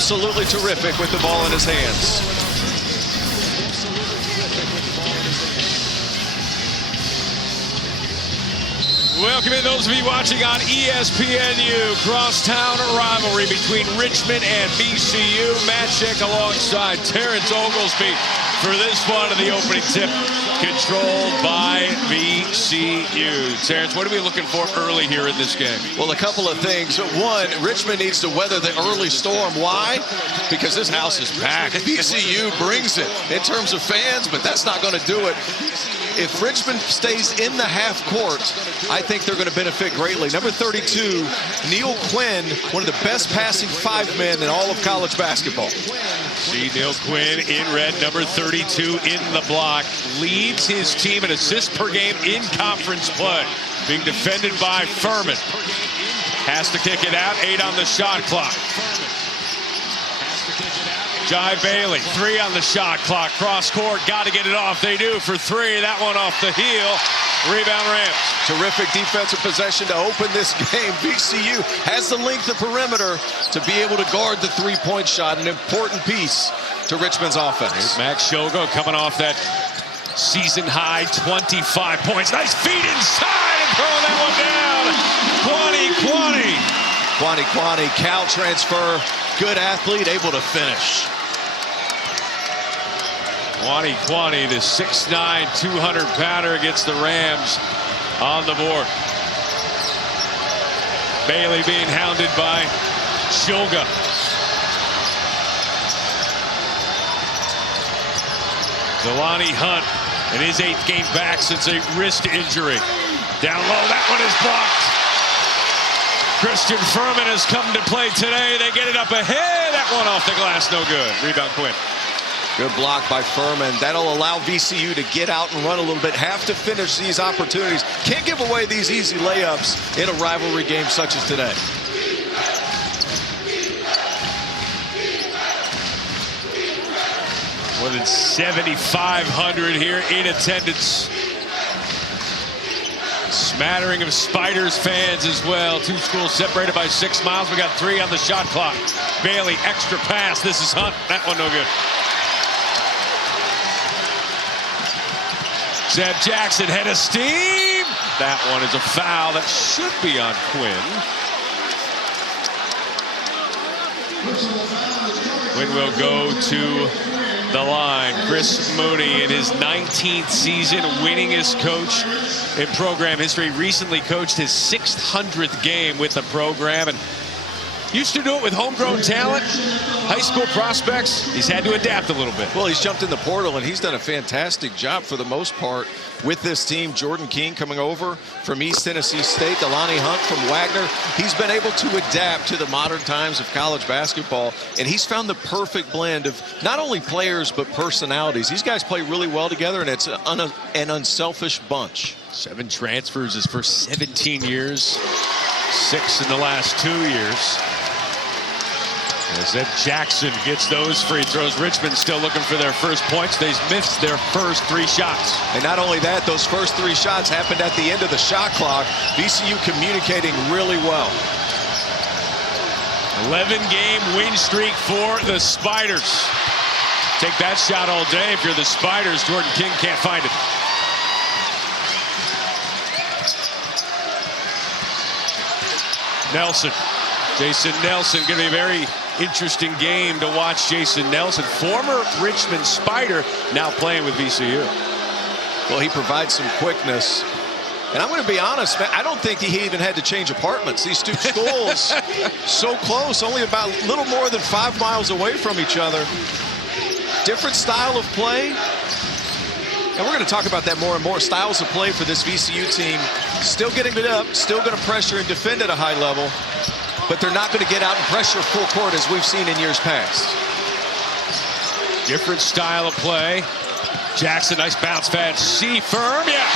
absolutely terrific with the ball in his hands. Welcome in those of you watching on ESPNU. Crosstown rivalry between Richmond and VCU. Matt Shulga alongside Terrence Oglesby for this one of the opening tip, controlled by VCU. Terrence, what are we looking for early here in this game? Well, a couple of things. One, Richmond needs to weather the early storm. Why? Because this house is packed. VCU brings it in terms of fans, but that's not going to do it. If Richmond stays in the half court, I think they're going to benefit greatly. Number 32, Neil Quinn, one of the best passing 5 men in all of college basketball. See Neil Quinn in red, number 32 in the block, leads his team in assists per game in conference play. Being defended by Furman. Has to kick it out, 8 on the shot clock. Jai Bailey, 3 on the shot clock. Cross court, got to get it off. They do for 3. That one off the heel. Rebound Rams. Terrific defensive possession to open this game. VCU has the length of perimeter to be able to guard the three-point shot. An important piece to Richmond's offense. Max Shulga coming off that season-high 25 points. Nice feed inside and throwing that one down. Kuany Kuany. Kuany Kuany, Cal transfer. Good athlete, able to finish. Kuany Kuany, the 6'9", 200-pounder against the Rams on the board. Bailey being hounded by Shulga. Delani Hunt in his 8th game back since a wrist injury. Down low, that one is blocked. Christian Furman has come to play today. They get it up ahead. That one off the glass, no good. Rebound Quinn. Good block by Furman. That'll allow VCU to get out and run a little bit. Have to finish these opportunities. Can't give away these easy layups in a rivalry game such as today. More than 7,500 here in attendance. Smattering of Spiders fans as well. 2 schools separated by 6 miles. We got 3 on the shot clock. Bailey, extra pass. This is Hunt. That one no good. Zeb Jackson, head of steam. That one is a foul that should be on Quinn. Quinn will go to the line. Chris Mooney in his 19th season, winningest coach in program history. Recently coached his 600th game with the program and used to do it with homegrown talent, high school prospects. He's had to adapt a little bit. Well, he's jumped in the portal, and he's done a fantastic job for the most part with this team. Jordan King coming over from East Tennessee State, Delani Hunt from Wagner. He's been able to adapt to the modern times of college basketball, and he's found the perfect blend of not only players but personalities. These guys play really well together, and it's an unselfish bunch. 7 transfers his first 17 years, 6 in the last 2 years. As Ed Jackson gets those free throws, Richmond still looking for their first points. They've missed their first 3 shots. And not only that, those first 3 shots happened at the end of the shot clock. VCU communicating really well. 11-game win streak for the Spiders. Take that shot all day if you're the Spiders. Jordan King can't find it. Nelson. Jason Nelson, going to be a very interesting game to watch. Jason Nelson, former Richmond Spider, now playing with VCU. Well, he provides some quickness. And I'm going to be honest, man, I don't think he even had to change apartments. These 2 schools so close, only about a little more than 5 miles away from each other. Different style of play. And we're going to talk about that more and more. Styles of play for this VCU team. Still getting it up, still going to pressure and defend at a high level. But they're not going to get out and pressure full court as we've seen in years past. Different style of play. Jackson, nice bounce pass. C firm, yeah.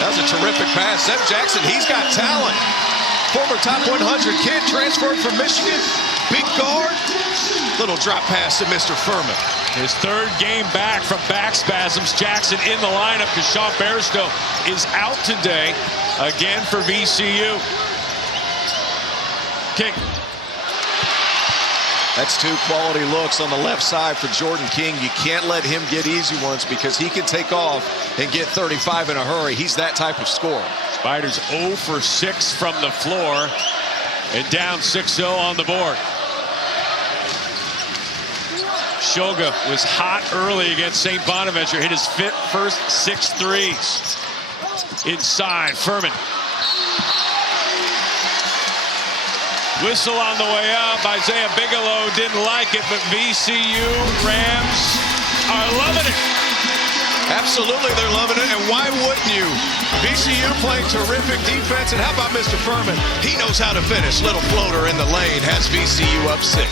That was a terrific pass. Zeb Jackson, he's got talent. Former top 100 kid, transferred from Michigan. Big guard. Little drop pass to Mr. Furman. His 3rd game back from back spasms. Jackson in the lineup because Sean Bairstow is out today again for VCU. King. That's 2 quality looks on the left side for Jordan King. You can't let him get easy ones because he can take off and get 35 in a hurry. He's that type of scorer. Spiders 0 for 6 from the floor and down 6-0 on the board. Shulga was hot early against St. Bonaventure. Hit his first 6 threes. Inside, Furman. Whistle on the way up. Isaiah Bigelow didn't like it, but VCU Rams are loving it. Absolutely, they're loving it, and why wouldn't you? VCU playing terrific defense, and how about Mr. Furman? He knows how to finish. Little floater in the lane has VCU up 6.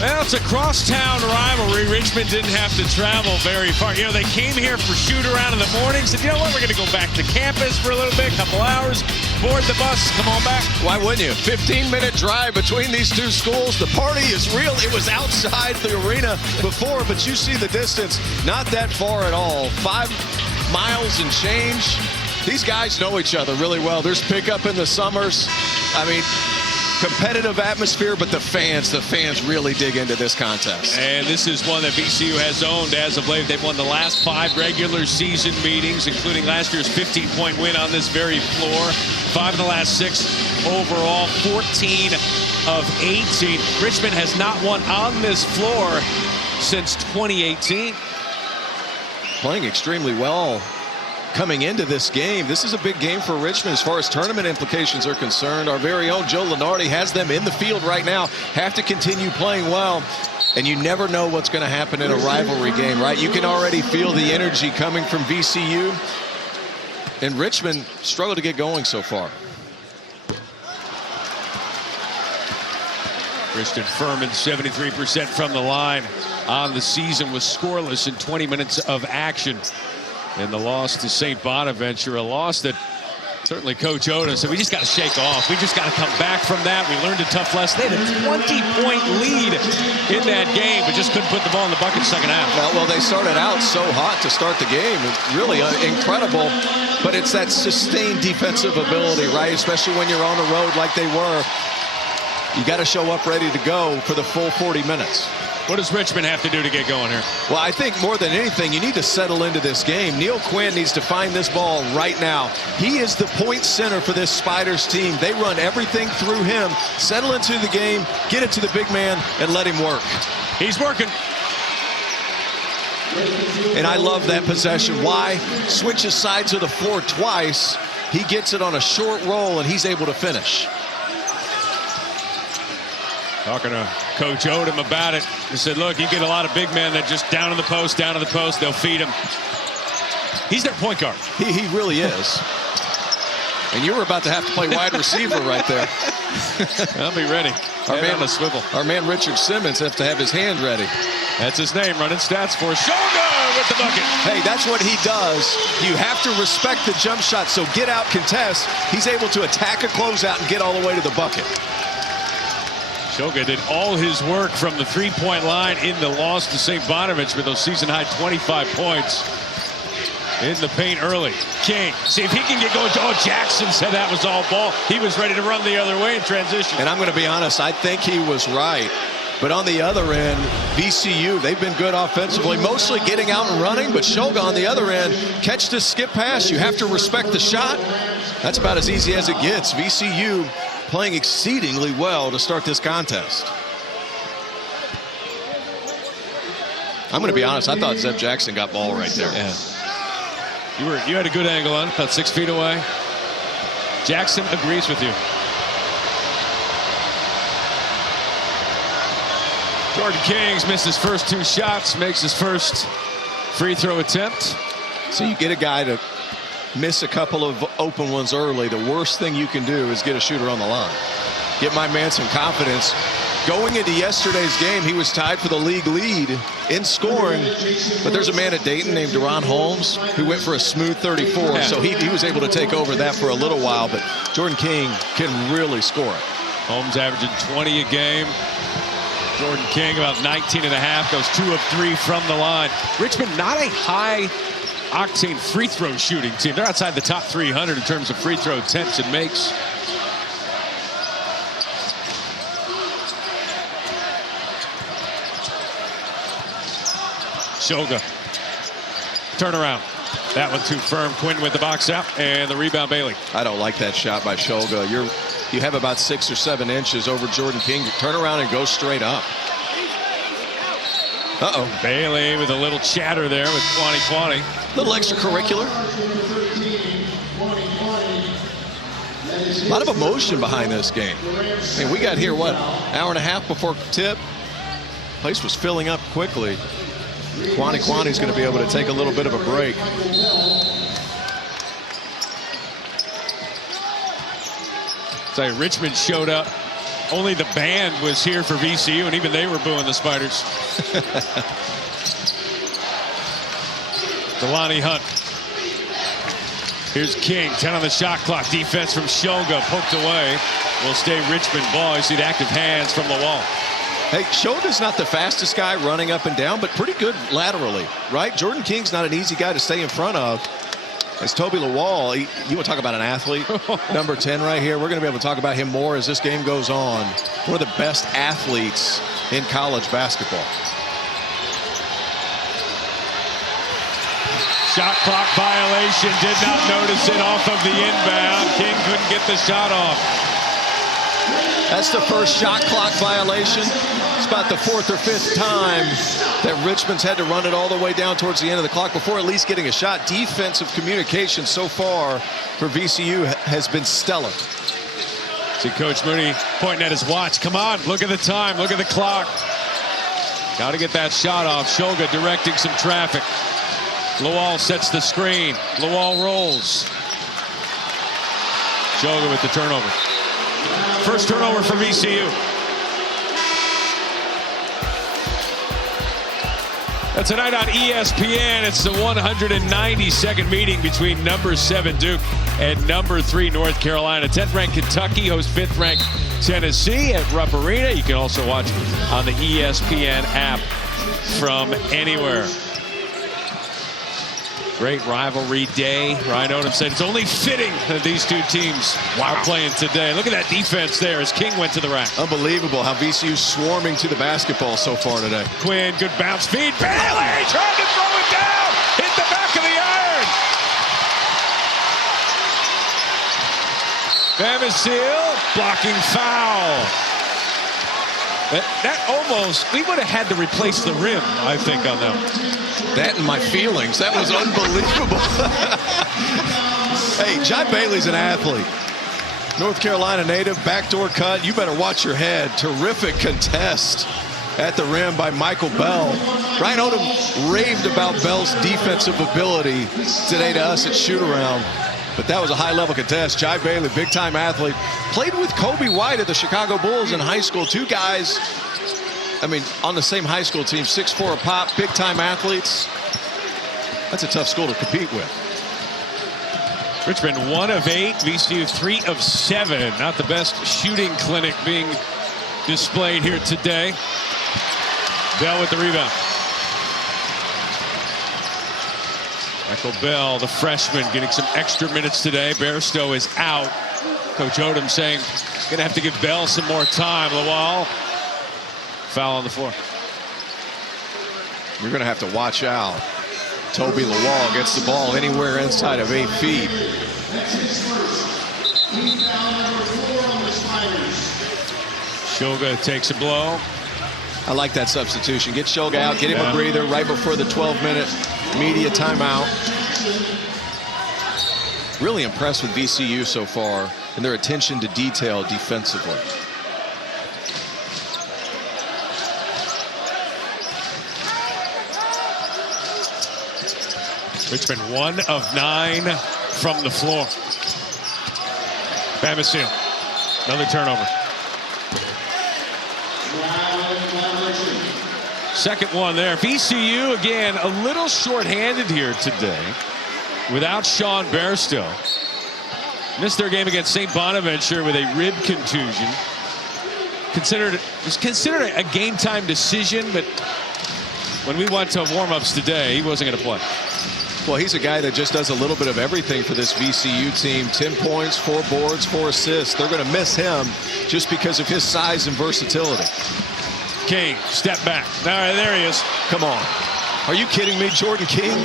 Well, it's a crosstown rivalry. Richmond didn't have to travel very far. You know, they came here for shoot-around in the morning, said, you know what, we're going to go back to campus for a little bit, couple hours, board the bus, come on back. Why wouldn't you? 15-minute drive between these 2 schools. The party is real. It was outside the arena before, but you see the distance, not that far at all. 5 miles and change. These guys know each other really well. There's pickup in the summers. I mean, competitive atmosphere, but the fans really dig into this contest. And this is one that VCU has owned as of late. They've won the last 5 regular season meetings, including last year's 15-point win on this very floor. 5 of the last 6 overall, 14 of 18. Richmond has not won on this floor since 2018. Playing extremely well coming into this game. This is a big game for Richmond as far as tournament implications are concerned. Our very own Joe Lenardi has them in the field right now. Have to continue playing well. And you never know what's going to happen in a rivalry game, right? You can already feel the energy coming from VCU. And Richmond struggled to get going so far. Christian Furman, 73% from the line on the season, was scoreless in 20 minutes of action. And the loss to St. Bonaventure, a loss that certainly Coach Oda said, we just got to shake off. We just got to come back from that. We learned a tough lesson. They had a 20-point lead in that game, but just couldn't put the ball in the bucket second half. Well, they started out so hot to start the game. Really incredible. But it's that sustained defensive ability, right? Especially when you're on the road like they were. You got to show up ready to go for the full 40 minutes. What does Richmond have to do to get going here? Well, I think more than anything, you need to settle into this game. Neil Quinn needs to find this ball right now. He is the point center for this Spiders team. They run everything through him. Settle into the game, get it to the big man, and let him work. He's working. And I love that possession. Why? Switches sides of the floor twice. He gets it on a short roll, and he's able to finish. Talking to Coach Odom about it. He said, look, you get a lot of big men that just down to the post, they'll feed him. He's their point guard. He really is. And you were about to have to play wide receiver right there. I'll be ready. Our man Richard Simmons has to have his hand ready. That's his name, running stats for Shulga with the bucket. Hey, that's what he does. You have to respect the jump shot, so get out, contest. He's able to attack a closeout and get all the way to the bucket. Shulga did all his work from the three-point line in the loss to St. Bonaventure with those season-high 25 points in the paint early. King, see if he can get going. Oh, Jackson said that was all ball. He was ready to run the other way in transition. And I'm going to be honest, I think he was right. But on the other end, VCU, they've been good offensively, mostly getting out and running. But Shulga on the other end, catch this skip pass. You have to respect the shot. That's about as easy as it gets. VCU playing exceedingly well to start this contest. I'm going to be honest, I thought Zeb Jackson got ball right there. Yeah. You had a good angle on, about 6 feet away. Jackson agrees with you. Jordan Kings missed his first 2 shots, makes his first free throw attempt. So you get a guy to miss a couple of open ones early. The worst thing you can do is get a shooter on the line. Get my man some confidence. Going into yesterday's game, he was tied for the league lead in scoring, but there's a man at Dayton named Deron Holmes who went for a smooth 34, yeah. So he was able to take over that for a little while, but Jordan King can really score it. Holmes averaging 20 a game. Jordan King about 19 and a half, goes 2 of 3 from the line. Richmond not a high octane free throw shooting team. They're outside the top 300 in terms of free throw attempts and makes. Shulga. Turnaround. That one too firm. Quinn with the box out, and the rebound Bailey. I don't like that shot by Shulga. You have about 6 or 7 inches over Jordan King. Turn around and go straight up. Uh-oh. Bailey with a little chatter there with Kuany Kuany. Little extracurricular. A lot of emotion behind this game. I mean, we got here, what, hour and a half before tip? Place was filling up quickly. Kuany Kuany's going to be able to take a little bit of a break. So Richmond showed up. Only the band was here for VCU, and even they were booing the Spiders. Delani Hunt. Here's King. 10 on the shot clock. Defense from Shulga. Poked away. Will stay Richmond ball. You see the active hands from the wall. Hey, Shulga's not the fastest guy running up and down, but pretty good laterally, right? Jordan King's not an easy guy to stay in front of. As Toby Lawal, you want to talk about an athlete? Number 10 right here. We're going to be able to talk about him more as this game goes on. One of the best athletes in college basketball. Shot clock violation. Did not notice it off of the inbound. King couldn't get the shot off. That's the first shot clock violation. It's about the 4th or 5th time that Richmond's had to run it all the way down towards the end of the clock before at least getting a shot. Defensive communication so far for VCU has been stellar. See Coach Mooney pointing at his watch. Come on, look at the time, look at the clock. Got to get that shot off. Shulga directing some traffic. Lawal sets the screen. Lawal rolls. Shulga with the turnover. First turnover for VCU. And tonight on ESPN, it's the 192nd meeting between number 7 Duke and number 3 North Carolina. 10th ranked Kentucky hosts 5th ranked Tennessee at Rupp Arena. You can also watch on the ESPN app from anywhere. Great rivalry day. Ryan Odom said it's only fitting that these two teams are playing today. Look at that defense there as King went to the rack. Unbelievable how VCU's swarming to the basketball so far today. Quinn, good bounce feed. Bailey trying to throw it down. Hit the back of the iron. Bamacil blocking foul. That almost, we would have had to replace the rim, I think, on that one. That and my feelings. That was unbelievable. Hey, Jai Bailey's an athlete. North Carolina native, backdoor cut. You better watch your head. Terrific contest at the rim by Michael Bell. Ryan Odom raved about Bell's defensive ability today to us at shoot-around. But that was a high-level contest. Jai Bailey, big-time athlete. Played with Kobe White at the Chicago Bulls in high school. Two guys, I mean, on the same high school team, 6'4" a pop, big-time athletes. That's a tough school to compete with. Richmond 1 of 8, VCU 3 of 7. Not the best shooting clinic being displayed here today. Bell with the rebound. Michael Bell, the freshman, getting some extra minutes today. Bairstow is out. Coach Odom saying going to have to give Bell some more time. Lawal, foul on the floor. You're going to have to watch out. Toby Lawal gets the ball anywhere inside of 8 feet. Shulga takes a blow. I like that substitution. Get Shulga out, get him a breather right before the 12-minute media timeout. Really impressed with VCU so far and their attention to detail defensively. Richmond 1 of 9 from the floor. Bamacil, another turnover. Second one there. VCU again a little short-handed here today without Sean Bairstow. Missed their game against St. Bonaventure with a rib contusion. It was considered a game-time decision, but when we went to warm-ups today, he wasn't going to play. Well, he's a guy that just does a little bit of everything for this VCU team. 10 points, 4 boards, 4 assists. They're going to miss him just because of his size and versatility. King, step back. All right, there he is. Come on. Are you kidding me? Jordan King,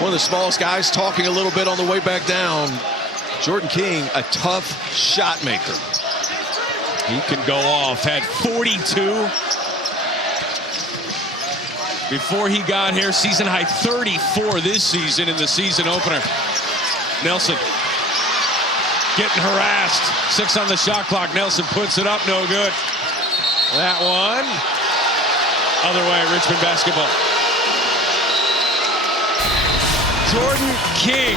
one of the smallest guys, talking a little bit on the way back down. Jordan King, a tough shot maker. He can go off. Had 42 before he got here. Season high 34 this season in the season opener. Nelson getting harassed. 6 on the shot clock. Nelson puts it up. No good. That one. Other way, Richmond basketball. Jordan King.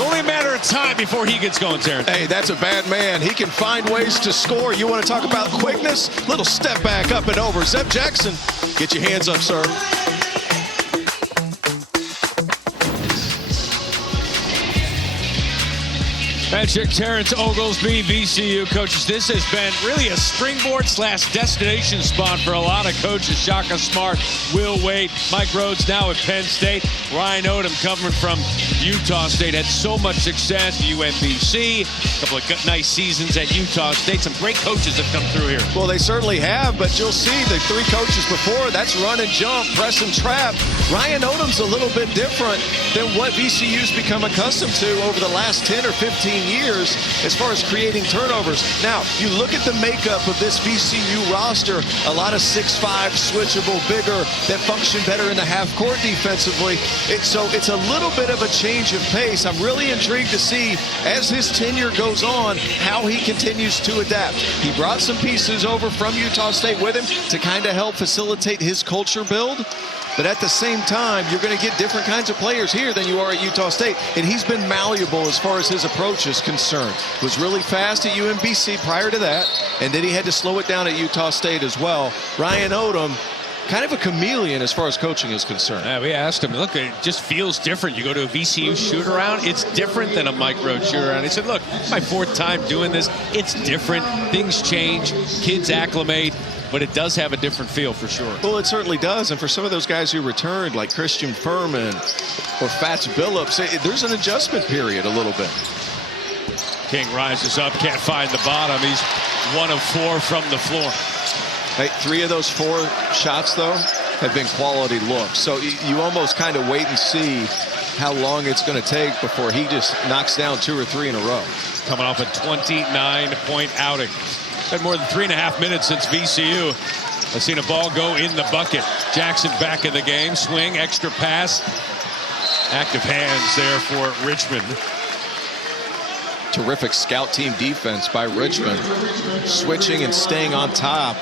Only a matter of time before he gets going, Terrence. Hey, that's a bad man. He can find ways to score. You want to talk about quickness? Little step back, up and over. Zeb Jackson, get your hands up, sir. Head check Terrence Oglesby, VCU coaches. This has been really a springboard / destination spot for a lot of coaches. Shaka Smart, Will Wade, Mike Rhodes now at Penn State. Ryan Odom coming from Utah State. Had so much success at UMBC. A couple of nice seasons at Utah State. Some great coaches have come through here. Well, they certainly have, but you'll see the 3 coaches before. That's run and jump, press and trap. Ryan Odom's a little bit different than what VCU's become accustomed to over the last 10 or 15 years as far as creating turnovers. Now, you look at the makeup of this VCU roster, a lot of 6'5", switchable, bigger, that function better in the half court defensively. So it's a little bit of a change of pace. I'm really intrigued to see, as his tenure goes on, how he continues to adapt. He brought some pieces over from Utah State with him to kind of help facilitate his culture build. But at the same time, you're going to get different kinds of players here than you are at Utah State. And he's been malleable as far as his approach is concerned. Was really fast at UMBC prior to that, and then he had to slow it down at Utah State as well. Ryan Odom, kind of a chameleon as far as coaching is concerned. Yeah, we asked him, look, it just feels different. You go to a VCU shoot-around, it's different than a Mike Rhodes shoot-around. He said, look, my 4th time doing this. It's different. Things change. Kids acclimate. But it does have a different feel for sure. Well, it certainly does. And for some of those guys who returned, like Christian Furman or Fats Billups, there's an adjustment period a little bit. King rises up, can't find the bottom. He's 1 of 4 from the floor. Hey, 3 of those 4 shots, though, have been quality looks. So you almost kind of wait and see how long it's going to take before he just knocks down 2 or 3 in a row. Coming off a 29-point outing. Had more than 3.5 minutes since VCU. I've seen a ball go in the bucket. Jackson back in the game. Swing, extra pass. Active hands there for Richmond. Terrific scout team defense by Richmond. Switching and staying on top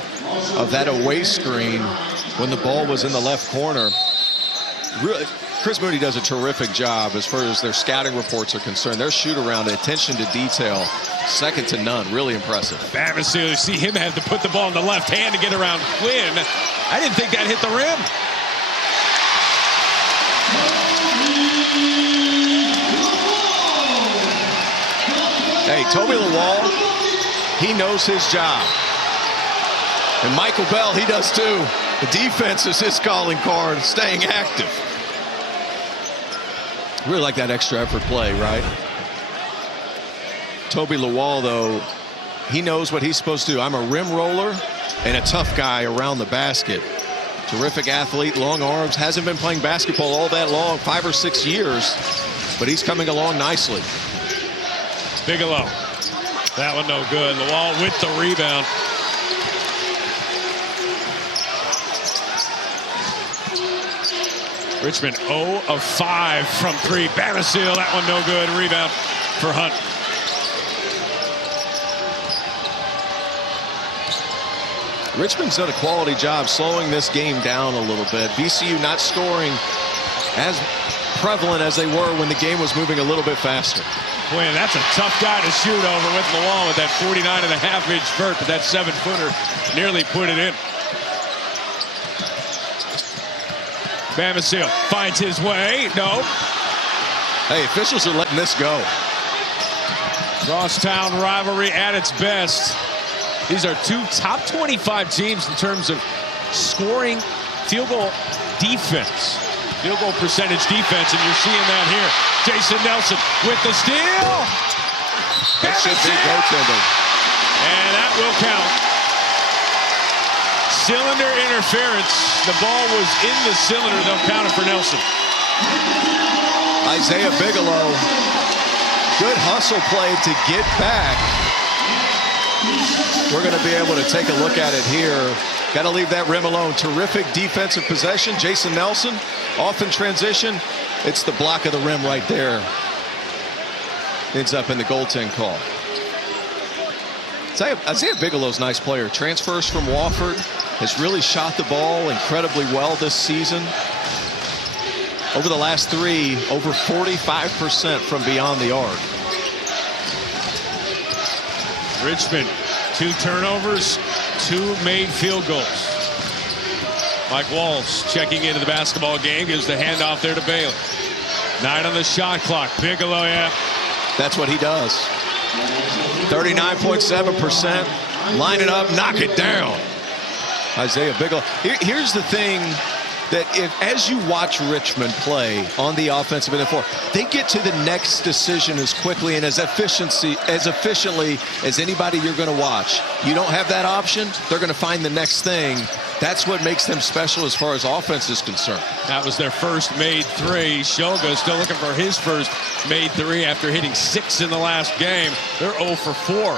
of that away screen when the ball was in the left corner. Really, Chris Mooney does a terrific job as far as their scouting reports are concerned. Their shoot-around, attention to detail, second to none. Really impressive. Bamisier, you see him have to put the ball in the left hand to get around Quinn. I didn't think that hit the rim. Hey, Toby Lawal, he knows his job. And Michael Bell, he does too. The defense is his calling card, staying active. Really like that extra effort play, right? Toby Lawal, though, he knows what he's supposed to do. I'm a rim roller and a tough guy around the basket. Terrific athlete, long arms. Hasn't been playing basketball all that long, 5 or 6 years, but he's coming along nicely. Bigelow. That one no good. Lawal with the rebound. Richmond 0 of 5 from 3. Bamisier, that one no good. Rebound for Hunt. Richmond's done a quality job slowing this game down a little bit. VCU not scoring as prevalent as they were when the game was moving a little bit faster. Boy, that's a tough guy to shoot over with Lawal with that 49.5-inch vert, but that 7-footer nearly put it in. Bamisier finds his way. No. Hey, officials are letting this go. Crosstown rivalry at its best. These are 2 top 25 teams in terms of scoring field goal defense. field goal percentage defense, and you're seeing that here. Jason Nelson with the steal. That should be goaltending. And that will count. Cylinder interference. The ball was in the cylinder. They'll count it for Nelson. Isaiah Bigelow, good hustle play to get back. We're going to be able to take a look at it here. Got to leave that rim alone. Terrific defensive possession. Jason Nelson off in transition. It's the block of the rim right there. Ends up in the goaltend call. Isaiah Bigelow's a nice player. Transfers from Wofford. Has really shot the ball incredibly well this season. Over the last 3, over 45% from beyond the arc. Richmond, 2 turnovers, 2 made field goals. Mike Walls checking into the basketball game, gives the handoff there to Bailey. 9 on the shot clock. Bigelow, yeah. That's what he does. 39.7%. Line it up, knock it down. Isaiah Bigelow. Here's the thing. That as you watch Richmond play on the offensive end of the floor, they get to the next decision as quickly and as efficiently as anybody you're going to watch. You don't have that option, they're going to find the next thing. That's what makes them special as far as offense is concerned. That was their first made 3. Shulga still looking for his first made 3 after hitting 6 in the last game. They're 0 for 4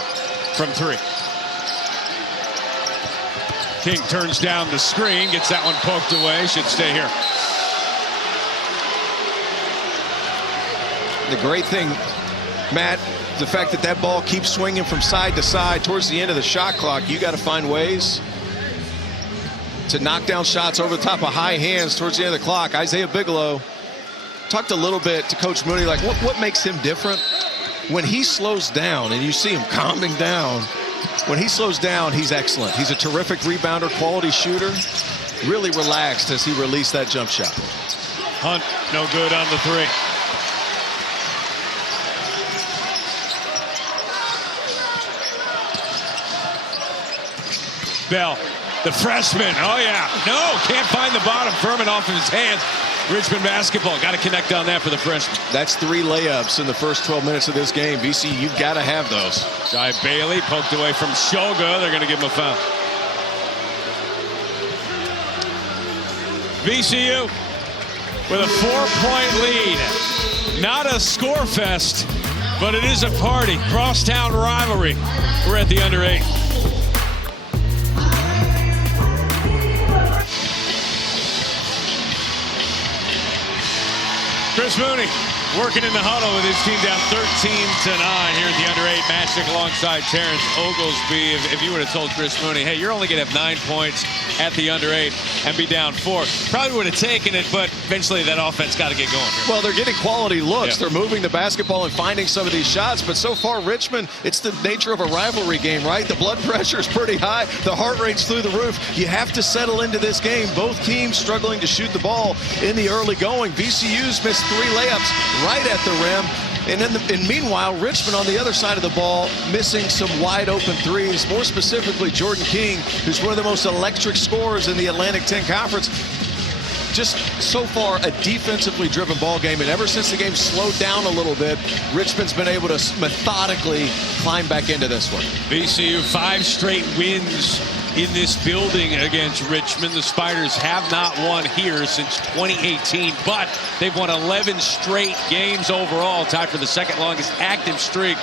from 3. King turns down the screen, gets that one poked away, should stay here. The great thing, Matt, the fact that that ball keeps swinging from side to side towards the end of the shot clock, you got to find ways to knock down shots over the top of high hands towards the end of the clock. Isaiah Bigelow talked a little bit to Coach Mooney, like what makes him different? When he slows down and you see him calming down, when he slows down, he's excellent. He's a terrific rebounder, quality shooter. Really relaxed as he released that jump shot. Hunt, no good on the 3. Bell, the freshman. Oh, yeah. No, can't find the bottom. Furman off of his hands. Richmond basketball. Got to connect on that for the freshman. That's 3 layups in the first 12 minutes of this game. VCU, you've got to have those. Jai Bailey poked away from Shulga. They're going to give him a foul. VCU with a 4-point lead. Not a score fest, but it is a party. Crosstown rivalry. We're at the under 8. Chris Mooney working in the huddle with his team down 13-9 here at the under 8 matchstick alongside Terrence Oglesby. If you would have told Chris Mooney, hey, you're only going to have 9 points at the under 8 and be down 4, probably would have taken it, but eventually that offense got to get going. Well, they're getting quality looks. Yeah. They're moving the basketball and finding some of these shots, but so far Richmond, it's the nature of a rivalry game, right? The blood pressure is pretty high. The heart rate's through the roof. You have to settle into this game. Both teams struggling to shoot the ball in the early going. VCU's missed 3 layups right at the rim. And meanwhile, Richmond on the other side of the ball missing some wide open threes, more specifically Jordan King, who's one of the most electric scorers in the Atlantic 10 Conference. Just so far a defensively driven ball game, and ever since the game slowed down a little bit, Richmond's been able to methodically climb back into this one. VCU 5 straight wins in this building against Richmond. The Spiders have not won here since 2018, but they've won 11 straight games overall, tied for the second longest active streak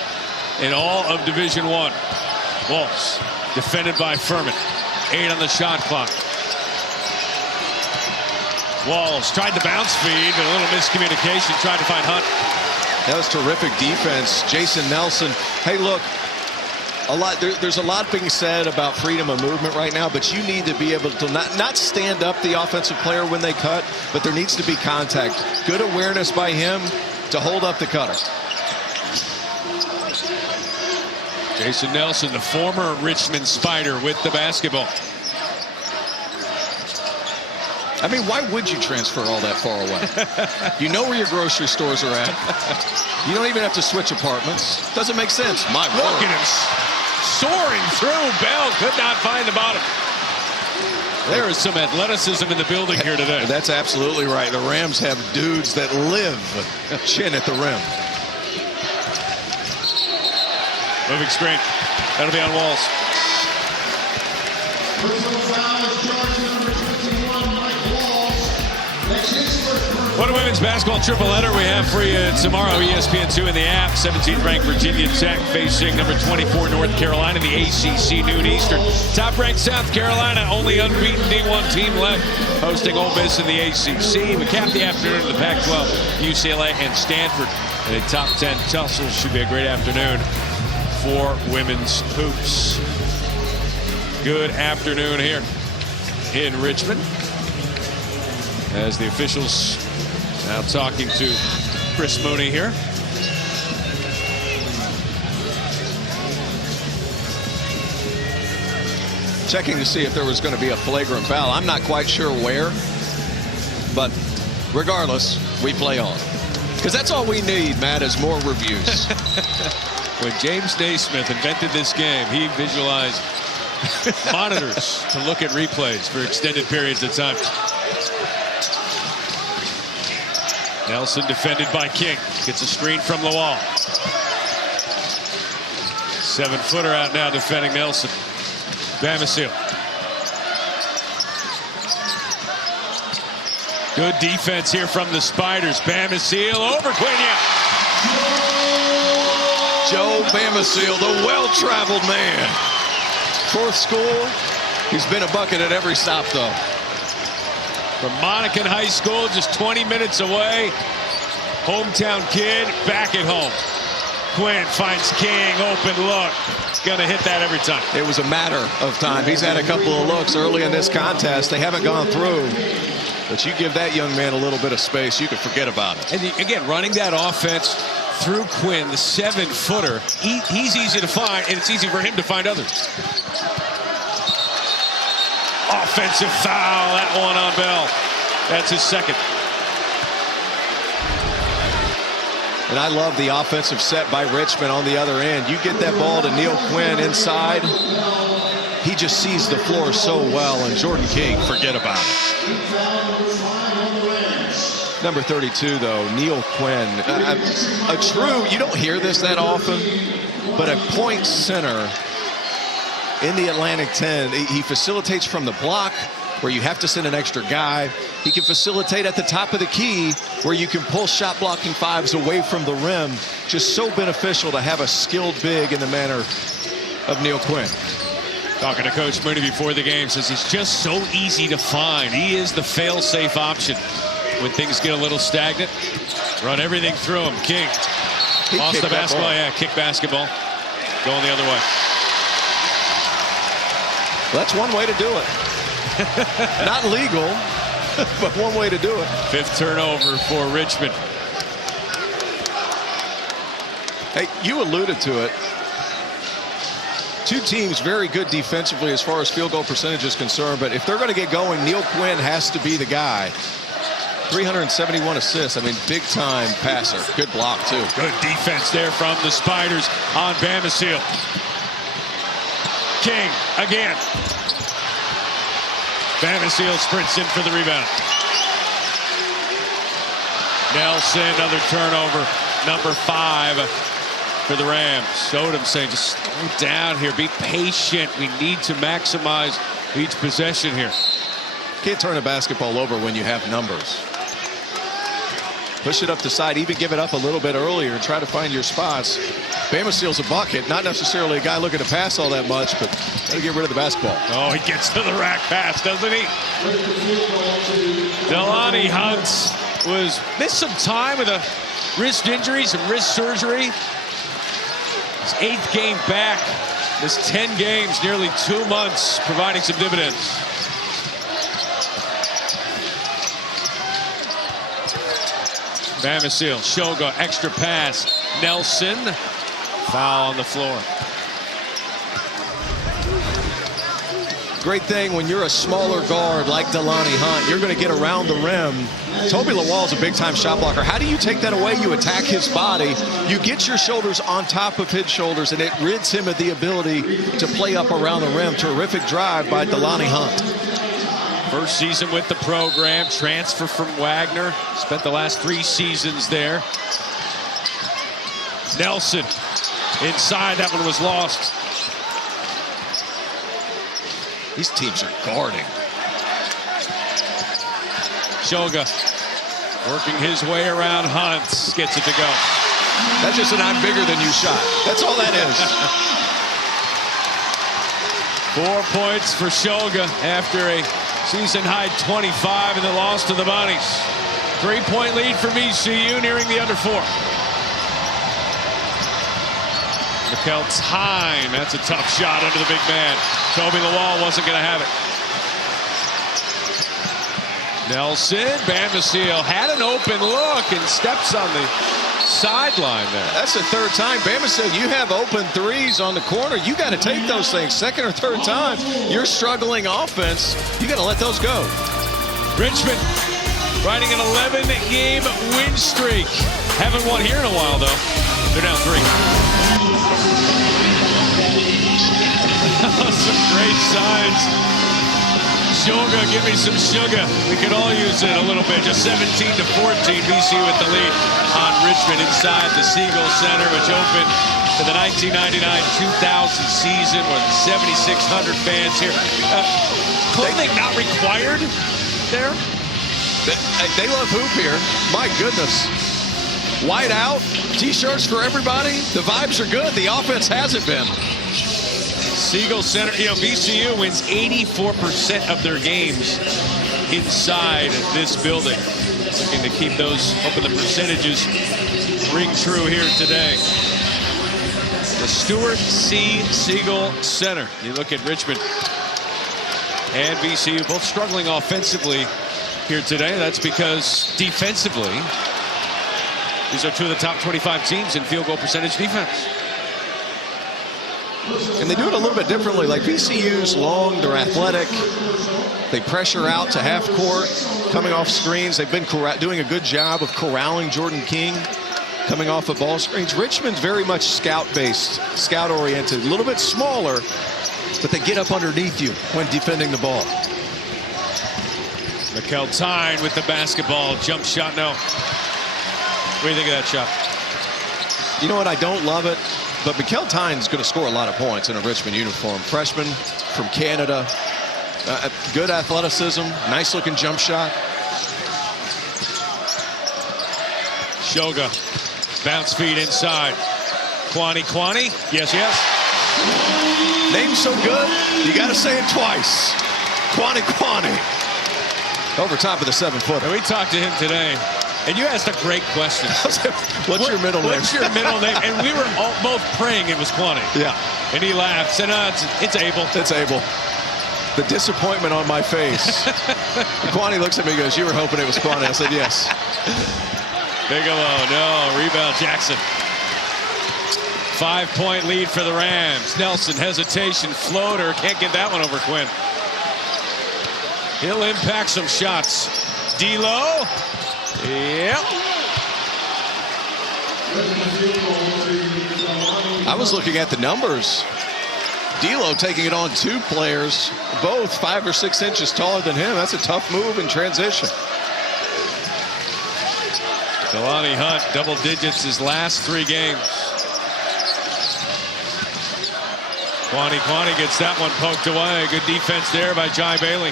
in all of Division I. Walls defended by Furman. 8 on the shot clock. Walls tried the bounce feed, but a little miscommunication, tried to find Hunt. That was terrific defense. Jason Nelson. Hey, look, there's a lot being said about freedom of movement right now, but you need to be able to not stand up the offensive player when they cut, but there needs to be contact. Good awareness by him to hold up the cutter. Jason Nelson, the former Richmond Spider, with the basketball. I mean, why would you transfer all that far away? You know where your grocery stores are at. You don't even have to switch apartments. Doesn't make sense. My Look at him soaring through. Bell could not find the bottom. There is some athleticism in the building here today. That's absolutely right. The Rams have dudes that live chin at the rim. Moving screen. That'll be on Walls. What a women's basketball triple-header we have for you tomorrow. ESPN2 in the app. 17th ranked Virginia Tech facing number 24 North Carolina in the ACC noon Eastern. Top-ranked South Carolina, only unbeaten D1 team left, hosting Ole Miss in the ACC. We cap the afternoon in the Pac-12, UCLA and Stanford. And a top 10 tussle. Should be a great afternoon for women's hoops. Good afternoon here in Richmond, as the officials now talking to Chris Mooney here. Checking to see if there was going to be a flagrant foul. I'm not quite sure where, but regardless, we play on. Because that's all we need, Matt, is more reviews. When James Naismith invented this game, he visualized monitors to look at replays for extended periods of time. Nelson defended by King. Gets a screen from the wall. 7-footer out now defending Nelson. Bamisil. Good defense here from the Spiders. Bamisil over Kuany. Joe Bamisil, the well-traveled man. Fourth school. He's been a bucket at every stop, though. From Monacan High School, just 20 minutes away. Hometown kid, back at home. Quinn finds King, open look. Gonna hit that every time. It was a matter of time. He's had a couple of looks early in this contest. They haven't gone through. But you give that young man a little bit of space, you can forget about it. And again, running that offense through Quinn, the 7-footer, he's easy to find, and it's easy for him to find others. Offensive foul, that one on Bell. That's his second. And I love the offensive set by Richmond on the other end. You get that ball to Neil Quinn inside. He just sees the floor so well, and Jordan King, forget about it. Number 32, though, Neil Quinn. A true, you don't hear this that often, but a point center in the Atlantic 10. He facilitates from the block, where you have to send an extra guy. He can facilitate at the top of the key, where you can pull shot blocking fives away from the rim. Just so beneficial to have a skilled big in the manner of Neil Quinn. Talking to Coach Mooney before the game, says he's just so easy to find. He is the fail-safe option when things get a little stagnant. Run everything through him. King lost the basketball. Yeah, kick basketball. Going the other way. Well, that's one way to do it. Not legal, but one way to do it. 5th turnover for Richmond. Hey, you alluded to it. Two teams very good defensively as far as field goal percentage is concerned, but if they're going to get going, Neil Quinn has to be the guy. 371 assists. I mean, big-time passer. Good block, too. Good defense there from the Spiders on Bamisil. King again. Bamisil sprints in for the rebound. Nelson, another turnover. Number 5 for the Rams. Sodom saying, just slow down here. Be patient. We need to maximize each possession here. Can't turn a basketball over when you have numbers. Push it up the side, even give it up a little bit earlier and try to find your spots. Bamisil's a bucket, not necessarily a guy looking to pass all that much, but got to get rid of the basketball. Oh, he gets to the rack pass, doesn't he? Delani Hunt missed some time with a wrist injury, some wrist surgery. His 8th game back. Missed 10 games, nearly 2 months, providing some dividends. Bamisil, Shulga, extra pass. Nelson, foul on the floor. Great thing when you're a smaller guard like Delani Hunt, you're going to get around the rim. Toby Lawal's a big-time shot blocker. How do you take that away? You attack his body. You get your shoulders on top of his shoulders, and it rids him of the ability to play up around the rim. Terrific drive by Delani Hunt. First season with the program, transfer from Wagner. Spent the last 3 seasons there. Nelson inside, that one was lost. These teams are guarding. Shulga working his way around Hunt, gets it to go. That's just an I'm bigger than you shot. That's all that is. 4 points for Shulga after a season-high 25 in the loss to the Bunnies. 3-point lead for VCU, nearing the under 4. Kuany, that's a tough shot under the big man. Toby Lawal wasn't going to have it. Nelson, Bamasiel had an open look and steps on the sideline there. That's the 3rd time. Bamasiel, you have open threes on the corner. You got to take those things. 2nd or 3rd time, you're struggling offense. You got to let those go. Richmond riding an 11-game win streak. Haven't won here in a while, though. They're down 3. Some great signs. Shulga, give me some sugar. We could all use it a little bit. Just 17-14, VCU with the lead on Richmond inside the Siegel Center, which opened for the 1999-2000 season with 7,600 fans here. Clothing not required there? They love hoop here. My goodness. White out, T-shirts for everybody. The vibes are good. The offense hasn't been. Siegel Center, VCU wins 84% of their games inside this building. Looking to keep those, hoping the percentages ring true here today. The Stuart C. Siegel Center. You look at Richmond and VCU both struggling offensively here today. That's because defensively, these are 2 of the top 25 teams in field goal percentage defense. And they do it a little bit differently. Like VCU's long, they're athletic. They pressure out to half court, coming off screens. They've been doing a good job of corralling Jordan King, coming off of ball screens. Richmond's very much scout-based, scout-oriented, a little bit smaller, but they get up underneath you when defending the ball. Kuany with the basketball. Jump shot, no. What do you think of that shot? You know what? I don't love it. But Kuany's going to score a lot of points in a Richmond uniform. Freshman from Canada. Good athleticism. Nice-looking jump shot. Shulga. Bounce feed inside. Kuany Kuany. Yes, yes. Name's so good, you got to say it twice. Kuany Kuany. Over top of the 7-footer. And we talked to him today. And you asked a great question. What's your middle name? What's your middle name? And we were both praying it was Kuany. Yeah. And he laughed. Said, it's Abel. It's Abel. The disappointment on my face. Kuany looks at me and goes, you were hoping it was Kuany. I said, yes. Bigelow, no. Rebound, Jackson. 5-point lead for the Rams. Nelson, hesitation, floater. Can't get that one over Quinn. He'll impact some shots. D'Lo. Yep. I was looking at the numbers. D'Lo taking it on 2 players, both 5 or 6 inches taller than him. That's a tough move in transition. Jelani Hunt, double digits his last 3 games. Kuany Kuany gets that one poked away. Good defense there by Jai Bailey.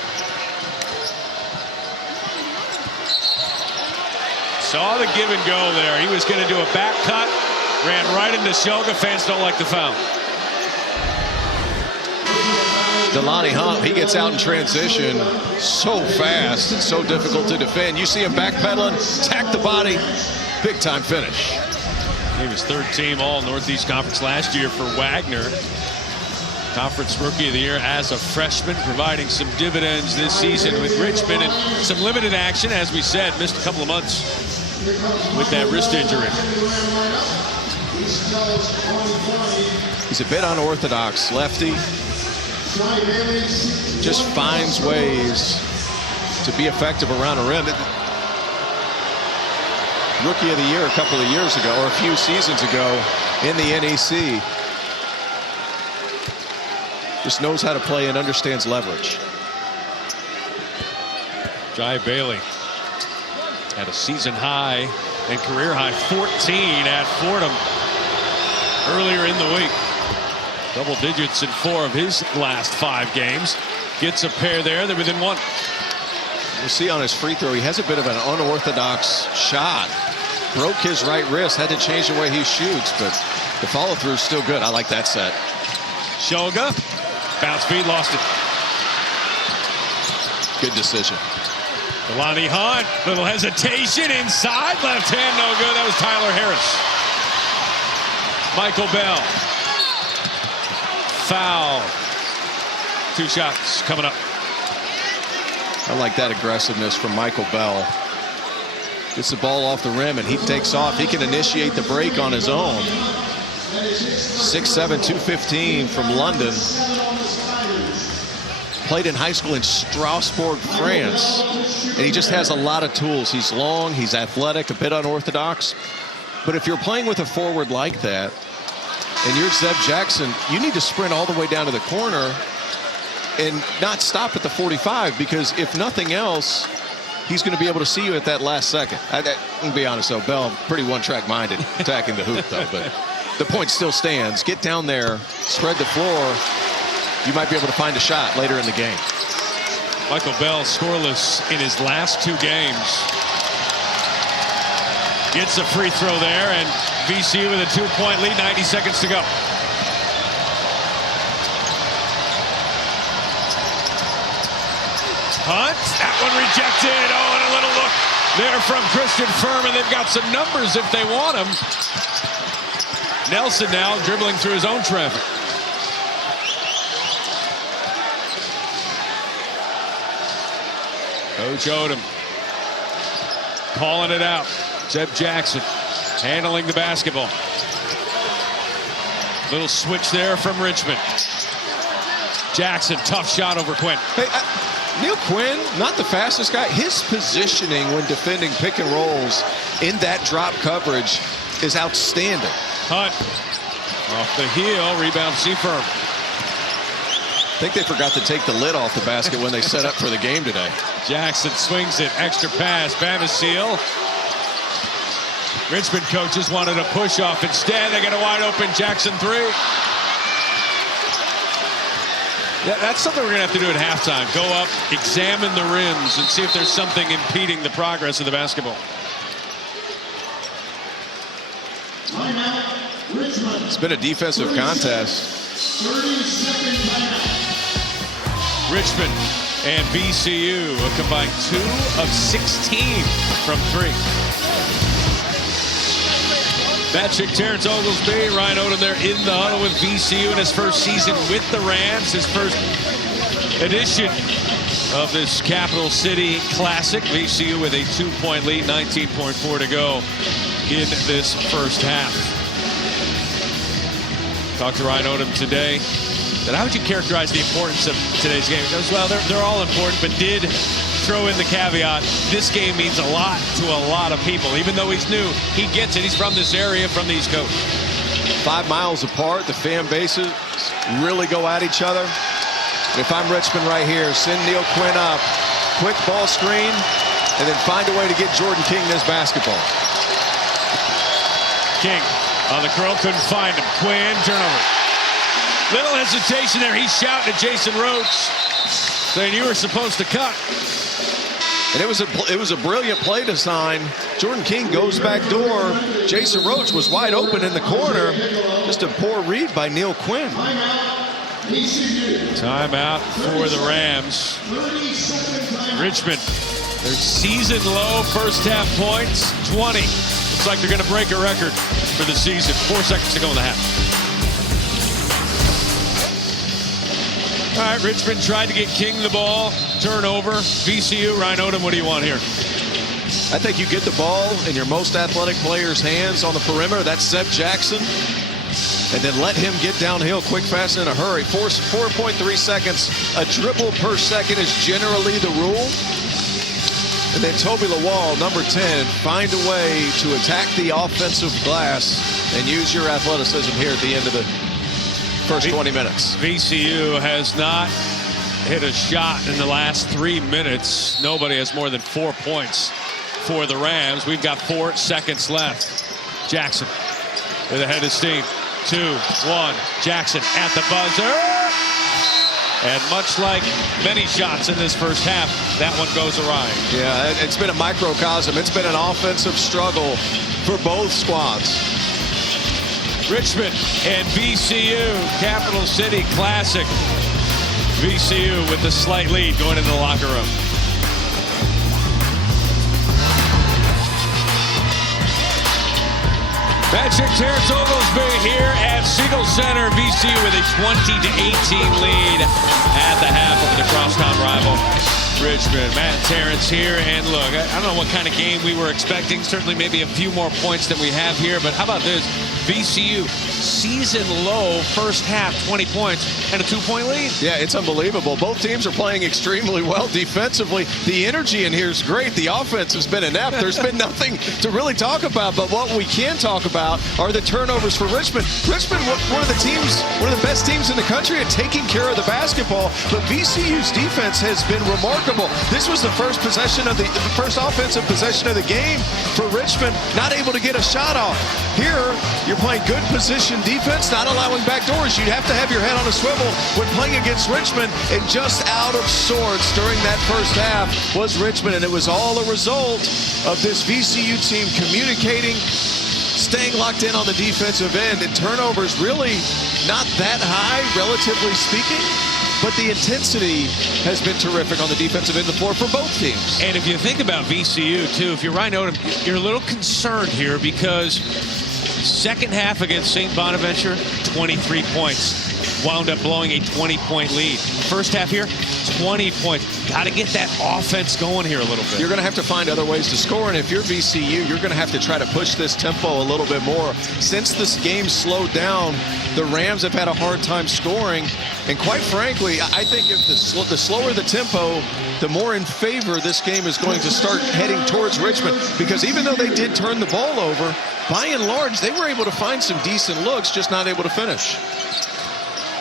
Saw the give and go there. He was going to do a back cut, ran right into Shulga. Fans don't like the foul. Jelani Hunt, he gets out in transition so fast and so difficult to defend. You see him backpedaling, tack the body, big time finish. He was 3rd team all Northeast Conference last year for Wagner. Conference Rookie of the Year as a freshman, providing some dividends this season with Richmond and some limited action. As we said, missed a couple of months with that wrist injury. He's a bit unorthodox, lefty. Just finds ways to be effective around the rim. Rookie of the Year a couple of years ago, or a few seasons ago in the NEC. Just knows how to play and understands leverage. Jai Bailey had a season high and career high 14 at Fordham earlier in the week. Double digits in 4 of his last 5 games. Gets a pair there. They're within 1. We'll see on his free throw, he has a bit of an unorthodox shot. Broke his right wrist, had to change the way he shoots, but the follow through is still good. I like that set. Shulga, bounce feed, lost it. Good decision. Kuany Kuany, little hesitation inside, left hand, no good. That was Tyler Harris. Michael Bell. Foul. 2 shots coming up. I like that aggressiveness from Michael Bell. Gets the ball off the rim and he takes off. He can initiate the break on his own. 6'7", 215 from London. Played in high school in Strasbourg, France. And he just has a lot of tools. He's long, he's athletic, a bit unorthodox. But if you're playing with a forward like that, and you're Zeb Jackson, you need to sprint all the way down to the corner and not stop at the 45, because if nothing else, he's going to be able to see you at that last second. I'm going to be honest, though, Bell, pretty one-track minded attacking the hoop, though. But the point still stands. Get down there, spread the floor. You might be able to find a shot later in the game. Michael Bell scoreless in his last 2 games. Gets a free throw there, and VCU with a 2-point lead, 90 seconds to go. Hunt, that one rejected. Oh, and a little look there from Christian Furman. They've got some numbers if they want them. Nelson now dribbling through his own traffic. Coach Odom calling it out. Zeb Jackson handling the basketball. Little switch there from Richmond. Jackson, tough shot over Quinn. Hey, Neil Quinn, not the fastest guy. His positioning when defending pick and rolls in that drop coverage is outstanding. Hunt off the heel, rebound Seafirm. I think they forgot to take the lid off the basket when they set up for the game today. Jackson swings it, extra pass, Bamasiel. Richmond coaches wanted a push off. Instead, they get a wide open Jackson 3. Yeah, that's something we're going to have to do at halftime. Go up, examine the rims, and see if there's something impeding the progress of the basketball. It's been a defensive contest. Richmond and VCU a combined 2 of 16 from 3. Matching Terrence Oglesby, Ryan Odom there in the huddle with VCU in his first season with the Rams, his first edition of this Capital City Classic. VCU with a 2-point lead, 19.4 to go in this first half. Talked to Ryan Odom today. How would you characterize the importance of today's game? He goes, well, they're all important, but did throw in the caveat, this game means a lot to a lot of people. Even though he's new, he gets it. He's from this area, from the East Coast. 5 miles apart, the fan bases really go at each other. If I'm Richmond right here, send Neil Quinn up, quick ball screen, and then find a way to get Jordan King this basketball. King on the curl, couldn't find him. Quinn, turnover. Little hesitation there. He's shouting at Jason Roach, saying you were supposed to cut. And it was a brilliant play design. Jordan King goes back door. Jason Roach was wide open in the corner. Just a poor read by Neil Quinn. Timeout for the Rams. Richmond, their season low first half points, 20. Looks like they're going to break a record for the season. 4 seconds to go in the half. All right, Richmond tried to get King the ball. Turnover. VCU, Ryan Odom, what do you want here? I think you get the ball in your most athletic player's hands on the perimeter. That's Zeb Jackson. And then let him get downhill quick, fast, and in a hurry. 4.3 seconds. A dribble per second is generally the rule. And then Toby Lawal, number 10, find a way to attack the offensive glass and use your athleticism here at the end of the first 20 minutes. VCU has not hit a shot in the last 3 minutes. Nobody has more than 4 points for the Rams. We've got 4 seconds left. Jackson with a head of steam. 2-1. Jackson at the buzzer. And much like many shots in this first half, that one goes awry. Yeah, it's been a microcosm. It's been an offensive struggle for both squads. Richmond and VCU, Capital City Classic. VCU with the slight lead going into the locker room. Patrick Terrence Oglesby here at Siegel Center. VCU with a 20-18 lead at the half over the crosstown rival Richmond. Matt Terrence here, and look, I don't know what kind of game we were expecting. Certainly maybe a few more points than we have here, but how about this? VCU season low first half, 20 points and a 2-point lead. Yeah, it's unbelievable. Both teams are playing extremely well defensively. The energy in here is great. The offense has been inept. There's been nothing to really talk about, but what we can talk about are the turnovers for Richmond. Richmond, one of the best teams in the country at taking care of the basketball, but VCU's defense has been remarkable. This was the first possession of the first offensive possession of the game for Richmond, not able to get a shot off. Here, you're playing good position defense, not allowing backdoors. You have to have your head on a swivel when playing against Richmond, and just out of sorts during that first half was Richmond, and it was all a result of this VCU team communicating, staying locked in on the defensive end, and turnovers really not that high, relatively speaking. But the intensity has been terrific on the defensive end of the floor for both teams. And if you think about VCU, too, if you're Ryan Odom, you're a little concerned here because second half against St. Bonaventure, 23 points. Wound up blowing a 20-point lead. First half here, 20 points. Got to get that offense going here a little bit. You're going to have to find other ways to score, and if you're VCU, you're going to have to try to push this tempo a little bit more. Since this game slowed down, the Rams have had a hard time scoring, and quite frankly, I think if the slower the tempo, the more in favor this game is going to start heading towards Richmond, because even though they did turn the ball over, by and large, they were able to find some decent looks, just not able to finish.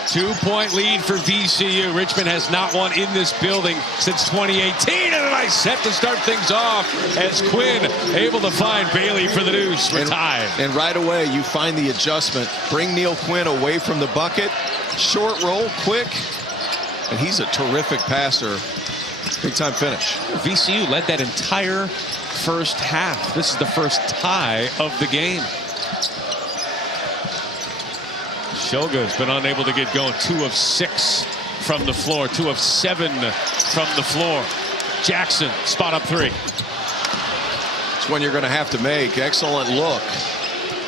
2-point lead for VCU. Richmond has not won in this building since 2018. And a nice set to start things off as Quinn able to find Bailey for the deuce. We're tied. And right away, you find the adjustment. Bring Neil Quinn away from the bucket. Short roll, quick. And he's a terrific passer. Big time finish. VCU led that entire first half. This is the first tie of the game. Shulga's been unable to get going. 2 of 6 from the floor. 2 of 7 from the floor. Jackson, spot up 3. It's one you're going to have to make. Excellent look.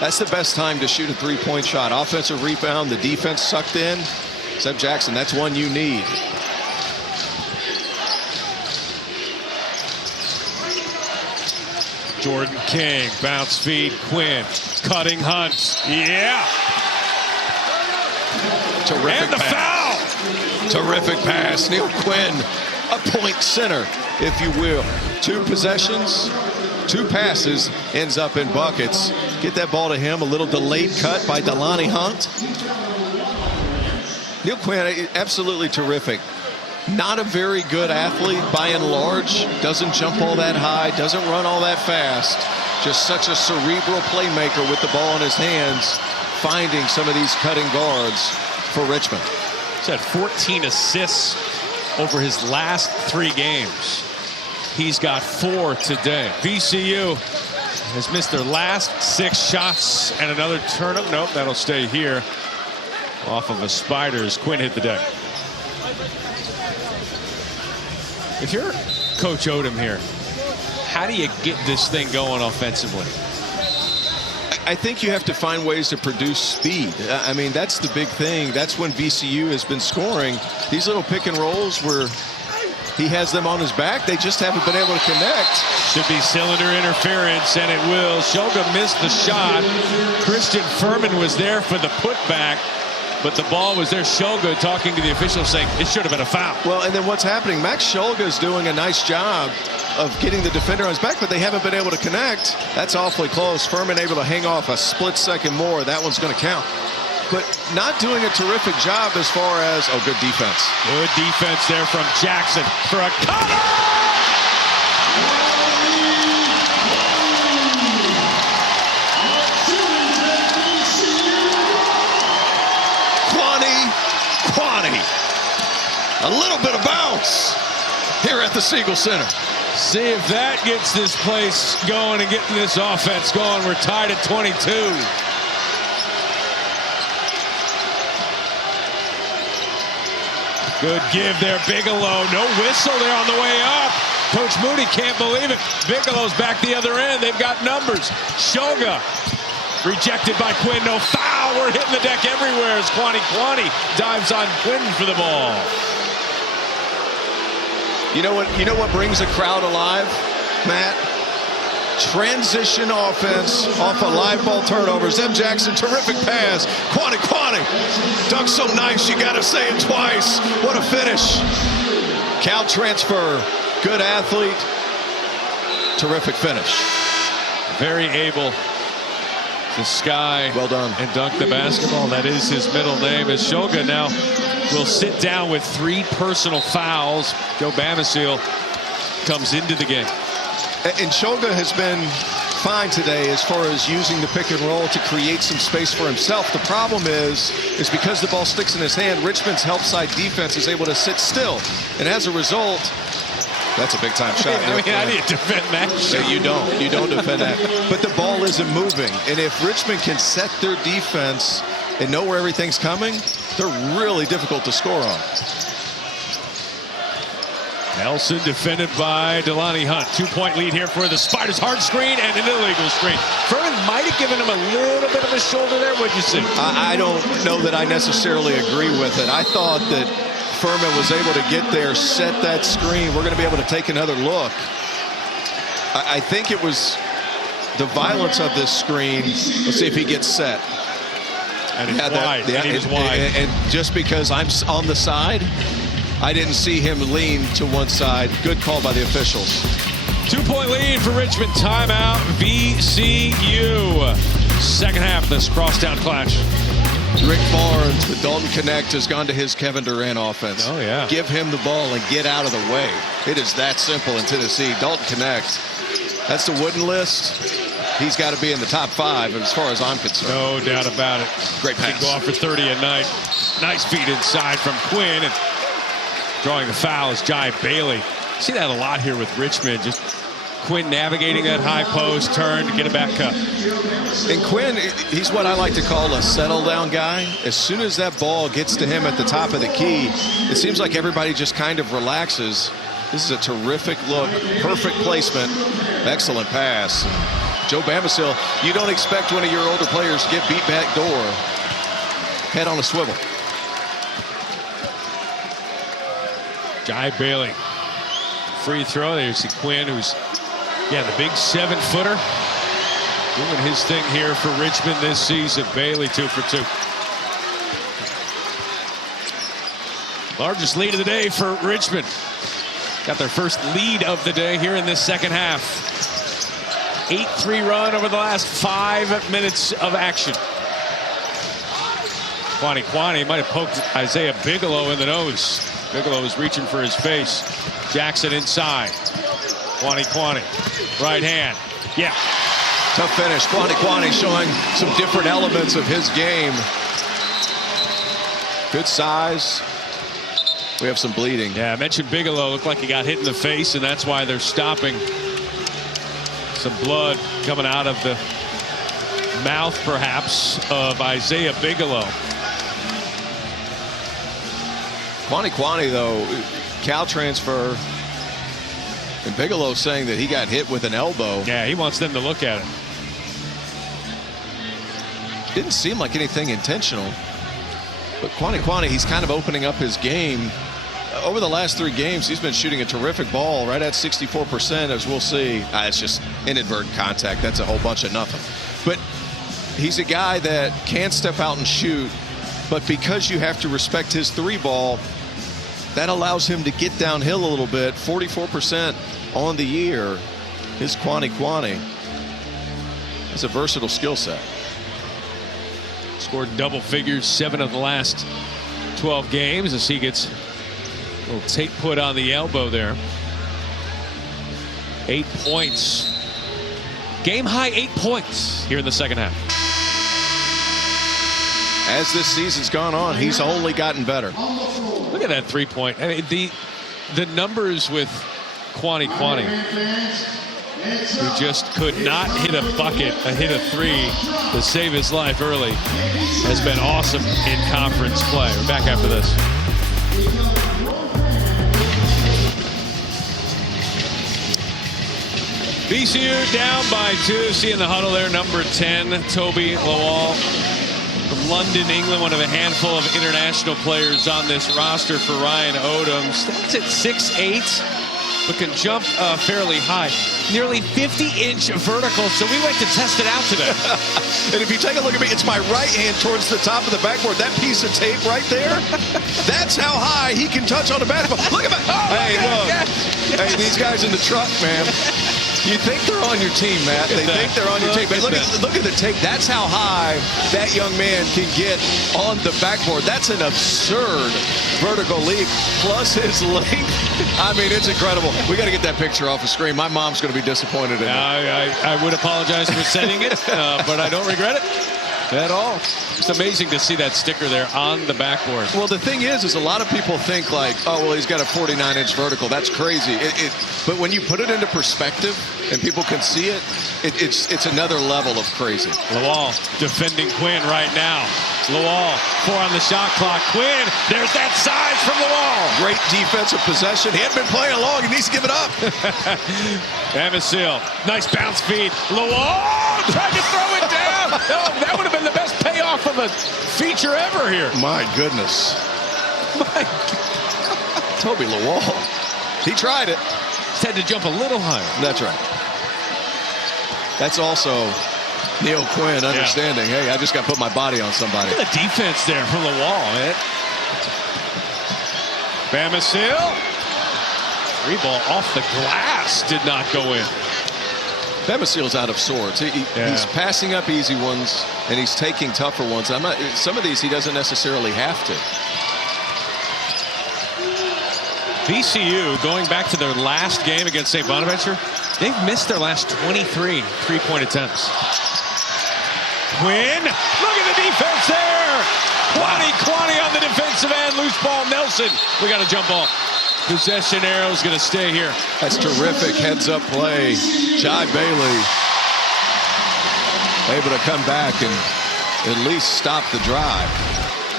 That's the best time to shoot a 3-point shot. Offensive rebound, the defense sucked in. Except Jackson, that's one you need. Jordan King, bounce feed, Quinn, cutting Hunt. Yeah. Terrific and the pass. Foul. Terrific pass. Neil Quinn, a point center, if you will. 2 possessions, 2 passes, ends up in buckets. Get that ball to him. A little delayed cut by Delani Hunt. Neil Quinn, absolutely terrific. Not a very good athlete by and large. Doesn't jump all that high. Doesn't run all that fast. Just such a cerebral playmaker with the ball in his hands, finding some of these cutting guards for Richmond. He's had 14 assists over his last 3 games. He's got 4 today. VCU has missed their last 6 shots and another turnover. Nope, that'll stay here. Off of a Spiders. Quinn hit the deck. If you're Coach Odom here, how do you get this thing going offensively? I think you have to find ways to produce speed. I mean, that's the big thing. That's when VCU has been scoring. These little pick and rolls where he has them on his back, they just haven't been able to connect. Should be cylinder interference, and it will. Shulga missed the shot. Christian Furman was there for the putback, but the ball was there. Shulga talking to the officials saying it should have been a foul. Well, and then what's happening? Max Shulga is doing a nice job of getting the defender on his back, but they haven't been able to connect. That's awfully close. Furman able to hang off a split second more. That one's going to count. but not doing a terrific job as far as, oh, good defense. Good defense there from Jackson for a cutter! Kuany. A little bit of bounce here at the Siegel Center. See if that gets this place going and getting this offense going. We're tied at 22. Good give there, Bigelow. No whistle there on the way up. Coach Moody can't believe it. Bigelow's back the other end. They've got numbers. Shulga rejected by Quinn. No foul. We're hitting the deck everywhere as Kuany Kuany dives on Quinn for the ball. You know what brings a crowd alive, Matt? Transition offense off of live ball turnovers. M. Jackson, terrific pass. Kuany Kuany dunked so nice, you gotta say it twice. What a finish. Cal transfer, good athlete, terrific finish. Very able to sky well done and dunk the basketball. That is his middle name. As Shulga now will sit down with 3 personal fouls. Joe Bamasil comes into the game. And Shulga has been fine today as far as using the pick and roll to create some space for himself. The problem is because the ball sticks in his hand, Richmond's help side defense is able to sit still. And as a result, that's a big time shot. I mean, how do you defend that? So you don't defend that. But the ball isn't moving. And if Richmond can set their defense and know where everything's coming, they're really difficult to score on. Nelson defended by Delani Hunt. 2-point lead here for the Spiders. Hard screen and an illegal screen. Furman might have given him a little bit of a shoulder there. What'd you see? I don't know that I necessarily agree with it. I thought that Furman was able to get there, set that screen. We're going to be able to take another look. I think it was the violence of this screen. Let's see if he gets set. And he's wide. And he was wide. And just because I'm on the side, I didn't see him lean to one side. Good call by the officials. 2-point lead for Richmond. Timeout, VCU. Second half of this crosstown clash. Rick Barnes, the Dalton Connect has gone to his Kevin Durant offense. Oh, yeah. Give him the ball and get out of the way. It is that simple in Tennessee. Dalton Connect, that's the Wooden list. He's got to be in the top 5 as far as I'm concerned. No doubt about it. Great pass. He go off for 30 a night. Nice feed inside from Quinn. And drawing the foul is Jai Bailey. See that a lot here with Richmond. Just Quinn navigating that high post, turn to get it back up. And Quinn, he's what I like to call a settle down guy. As soon as that ball gets to him at the top of the key, it seems like everybody just kind of relaxes. This is a terrific look, perfect placement, excellent pass. Joe Bamasil, you don't expect one of your older players to get beat back door. Head on a swivel. Jai Bailey. Free throw. There you see Quinn, who's, the big 7-footer. Doing his thing here for Richmond this season. Bailey 2 for 2. Largest lead of the day for Richmond. Got their first lead of the day here in this second half. 8-3 run over the last 5 minutes of action. Kuany Kuany might have poked Isaiah Bigelow in the nose. Bigelow was reaching for his face. Jackson inside. Kuany Kuany. Right hand. Yeah. Tough finish. Kuany Kuany showing some different elements of his game. Good size. We have some bleeding. Yeah, I mentioned Bigelow looked like he got hit in the face, and that's why they're stopping. Some blood coming out of the mouth, perhaps, of Isaiah Bigelow. Kuany Kuany, though, Cal transfer, and Bigelow saying that he got hit with an elbow. Yeah, he wants them to look at it. Didn't seem like anything intentional. But Kuany Kuany, he's kind of opening up his game. Over the last 3 games, he's been shooting a terrific ball, right at 64%, as we'll see. It's just inadvertent contact. That's a whole bunch of nothing. But he's a guy that can step out and shoot, but because you have to respect his 3-ball, that allows him to get downhill a little bit. 44% on the year is Kuany Kuany. It's a versatile skill set. Scored double figures 7 of the last 12 games as he gets a little tape put on the elbow there. 8 points. Game high 8 points here in the second half. As this season's gone on, he's only gotten better. Look at that 3-point. I mean, the numbers with Kuany Kuany, who just could not hit a bucket, hit a 3 to save his life early, has been awesome in conference play. We're back after this. VCU down by 2. See in the huddle there, number 10, Toby Lawal. From London, England, one of a handful of international players on this roster for Ryan Odom. Stands at 6'8", but can jump fairly high. Nearly 50-inch vertical, so we went to test it out today. And if you take a look at me, it's my right hand towards the top of the backboard. That piece of tape right there, that's how high he can touch on the basketball. Look at that. Oh, hey, look. Yeah. Hey, these guys in the truck, man. You think they're on your team, Matt. They think they're on your team. But look at the tape. That's how high that young man can get on the backboard. That's an absurd vertical leap, plus his length. I mean, it's incredible. We got to get that picture off the screen. My mom's going to be disappointed in it. I would apologize for sending it, but I don't regret it at all. It's amazing to see that sticker there on the backboard. Well, the thing is a lot of people think like, oh, well, he's got a 49-inch vertical. That's crazy. But when you put it into perspective and people can see it, it's another level of crazy. Lawal defending Quinn right now. Lawal, 4 on the shot clock. Quinn, there's that size from Lawal. Great defensive possession. He hadn't been playing long. He needs to give it up. Amasil, nice bounce feed. Lawal tried to throw it down. No, that would have been the best payoff of a feature ever here. My goodness. Toby Lawal. He tried it. Just had to jump a little higher. That's right. That's also Neil Quinn understanding, hey, I just got to put my body on somebody. Look at the defense there from Lawal. Amasil. 3 ball off the glass. Did not go in. Amasil's out of sorts. He's passing up easy ones, and he's taking tougher ones. Some of these he doesn't necessarily have to. VCU, going back to their last game against St. Bonaventure, they've missed their last 23 3-point attempts. Quinn, look at the defense there. Kuany Kuany on the defensive end. Loose ball, Nelson. We got a jump ball. Possession arrow is going to stay here. That's terrific heads-up play. Jai Bailey able to come back and at least stop the drive.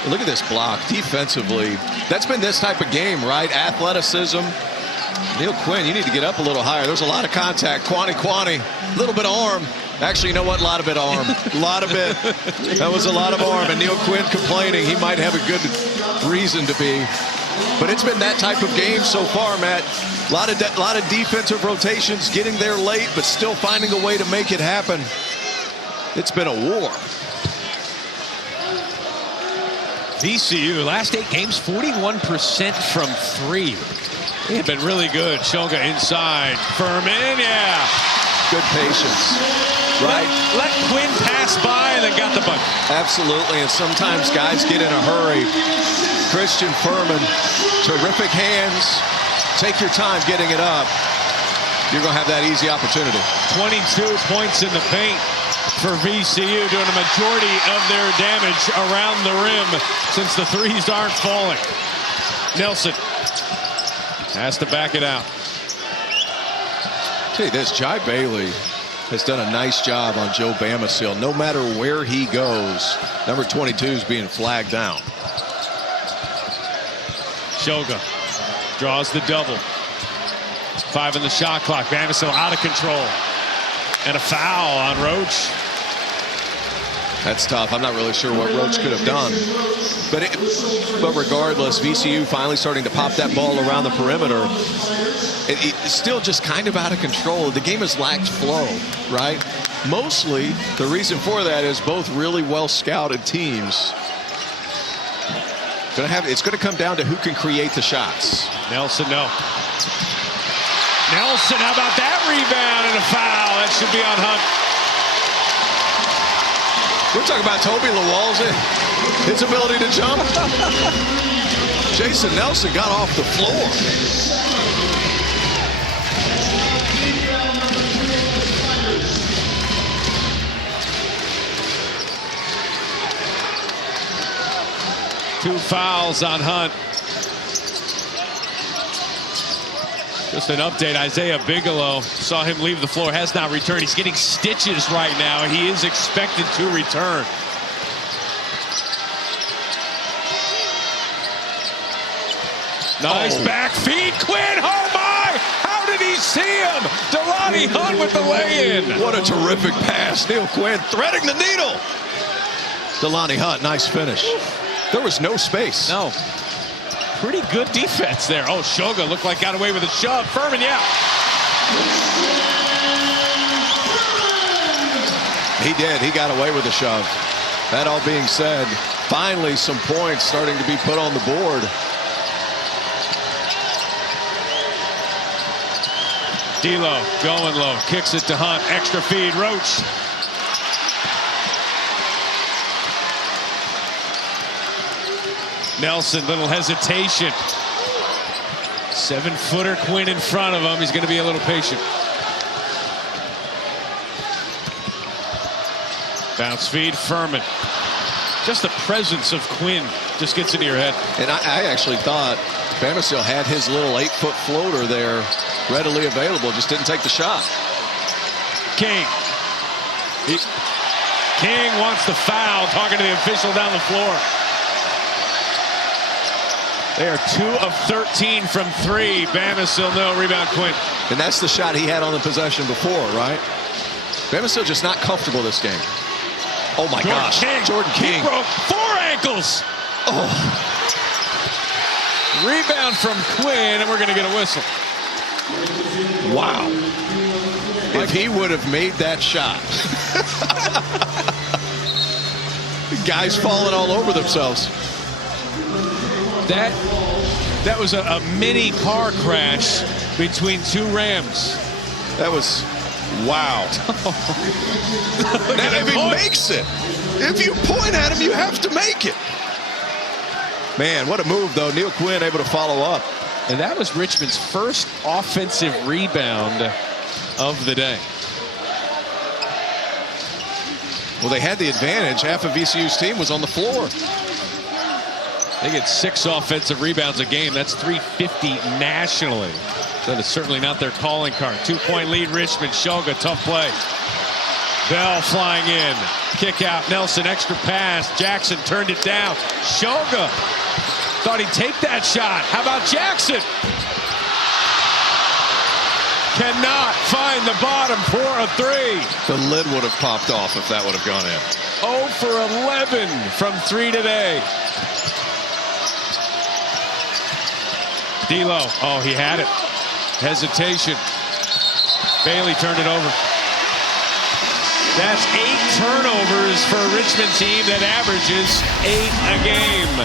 Look at this block defensively. That's been this type of game, right? Athleticism. Neil Quinn, you need to get up a little higher. There's a lot of contact. Kuany Kuany, a little bit of arm. Actually, you know what? A lot of bit of arm. A lot of it. That was a lot of arm. And Neil Quinn complaining. He might have a good reason to be. But it's been that type of game so far, Matt. A lot of defensive rotations, getting there late, but still finding a way to make it happen. It's been a war. VCU, last 8 games, 41% from 3. They've been really good. Shulga inside. Furman, yeah. Good patience. Right. Let Quinn pass by and then got the bucket. Absolutely, and sometimes guys get in a hurry. Christian Furman, terrific hands. Take your time getting it up. You're going to have that easy opportunity. 22 points in the paint for VCU, doing a majority of their damage around the rim since the threes aren't falling. Nelson has to back it out. Tell you this, Jai Bailey has done a nice job on Joe Amasil. No matter where he goes, number 22 is being flagged down. Shulga draws the double. 5 in the shot clock. Amasil out of control. And a foul on Roach. That's tough. I'm not really sure what Roach could have done. But regardless, VCU finally starting to pop that ball around the perimeter. It's still just kind of out of control. The game has lacked flow, right? Mostly, the reason for that is both really well-scouted teams. It's going to come down to who can create the shots. Nelson, no. Nelson, how about that rebound and a foul? That should be on Hunt. We're talking about Toby Lawal's his ability to jump. Jason Nelson got off the floor. Two fouls on Hunt. Just an update, Isaiah Bigelow saw him leave the floor, has not returned. He's getting stitches right now. He is expected to return. Nice back feed, Quinn, oh my! How did he see him? Delani Hunt with the lay-in. What a terrific pass. Neil Quinn threading the needle. Delani Hunt, nice finish. There was no space. No. Pretty good defense there. Oh, Shulga looked like got away with a shove. Furman, yeah. He did. He got away with a shove. That all being said, finally some points starting to be put on the board. D'Lo going low. Kicks it to Hunt. Extra feed. Roach. Nelson, little hesitation. 7-footer Quinn in front of him. He's going to be a little patient. Bounce feed, Furman. Just the presence of Quinn just gets into your head. And I actually thought Bamisile had his little 8-foot floater there readily available, just didn't take the shot. King. King wants the foul, talking to the official down the floor. They are 2 of 13 from 3. Bamisile, no. Rebound, Quinn. And that's the shot he had on the possession before, right? Bamisile just not comfortable this game. Oh, my gosh. Jordan King. He broke 4 ankles. Oh. Rebound from Quinn, and we're going to get a whistle. Wow. If he would have made that shot. Guys falling all over themselves. That was a mini car crash between 2 Rams. That was, wow. Now, if he makes it, if you point at him, you have to make it. Man, what a move, though. Neil Quinn able to follow up. And that was Richmond's first offensive rebound of the day. Well, they had the advantage. Half of VCU's team was on the floor. They get 6 offensive rebounds a game. That's 350 nationally. That is certainly not their calling card. 2-point lead, Richmond. Shulga, tough play. Bell flying in. Kick out. Nelson, extra pass. Jackson turned it down. Shulga thought he'd take that shot. How about Jackson? Cannot find the bottom for a 3. The lid would have popped off if that would have gone in. 0 for 11 from 3 today. D'Lo, oh, he had it. Hesitation. Bailey turned it over. That's 8 turnovers for a Richmond team that averages 8 a game.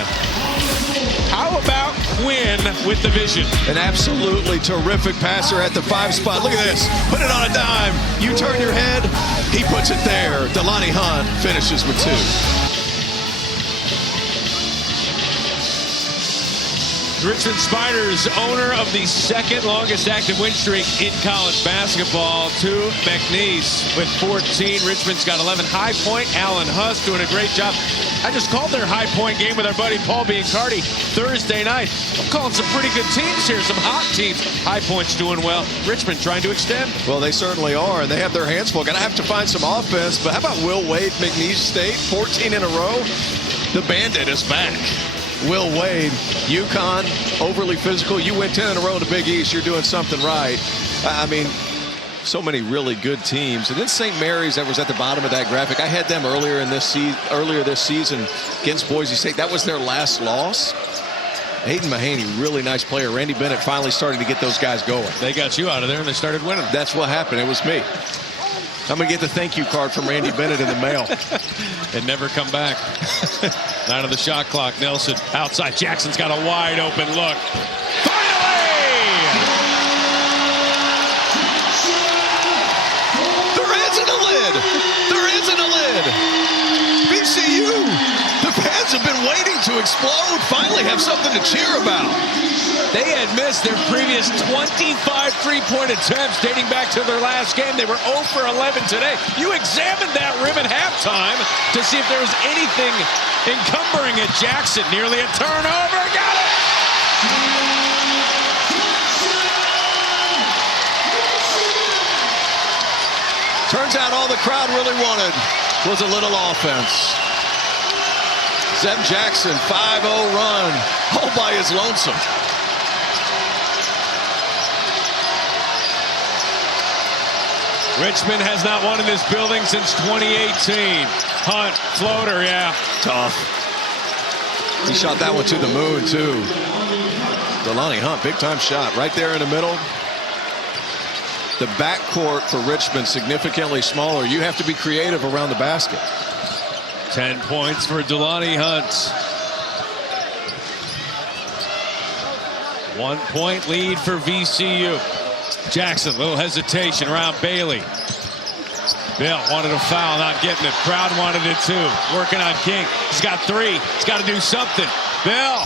How about Quinn with the vision? An absolutely terrific passer at the 5 spot. Look at this. Put it on a dime. You turn your head. He puts it there. Delani Hunt finishes with 2. Richmond Spiders, owner of the 2nd longest active win streak in college basketball, to McNeese with 14. Richmond's got 11. High Point, Alan Huss doing a great job. I just called their High Point game with our buddy Paul Biancardi Thursday night. I'm calling some pretty good teams here, some hot teams. High Point's doing well. Richmond trying to extend. Well, they certainly are, and they have their hands full. Gonna have to find some offense, but how about Will Wade, McNeese State, 14 in a row? The Bandit is back. Will Wade, UConn, overly physical. You win 10 in a row in the Big East. You're doing something right. I mean, so many really good teams. And then St. Mary's, that was at the bottom of that graphic. I had them earlier this season against Boise State. That was their last loss. Hayden Mahaney, really nice player. Randy Bennett finally starting to get those guys going. They got you out of there and they started winning. That's what happened. It was me. I'm going to get the thank you card from Randy Bennett in the mail. And never come back. 9 on the shot clock. Nelson outside. Jackson's got a wide open look. Finally! There isn't a lid. There isn't a lid. waiting to explode finally have something to cheer about. They had missed their previous 25 three-point attempts dating back to their last game. They were 0 for 11 today. You examined that rim at halftime to see if there was anything encumbering it. Jackson nearly a turnover. Got it! Turns out all the crowd really wanted was a little offense. Zeb Jackson, 5-0 run, all by his lonesome. Richmond has not won in this building since 2018. Hunt, floater, yeah. Tough. He shot that one to the moon, too. Delonte Hunt, big-time shot right there in the middle. The backcourt for Richmond significantly smaller. You have to be creative around the basket. 10 points for Delonte Hunt. 1 point lead for VCU. Jackson, little hesitation around Bailey. Bill wanted a foul, not getting it. Crowd wanted it too. Working on King. He's got 3. He's got to do something. Bill.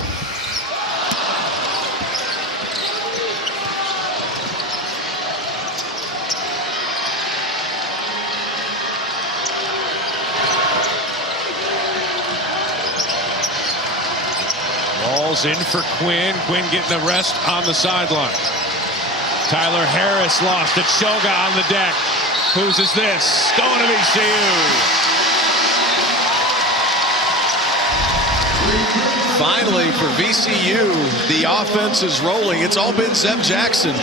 Ball's in for Quinn. Quinn getting the rest on the sideline. Tyler Harris lost it. Shulga on the deck. Whose is this? Going to VCU. Finally, for VCU, the offense is rolling. It's all been Zeb Jackson.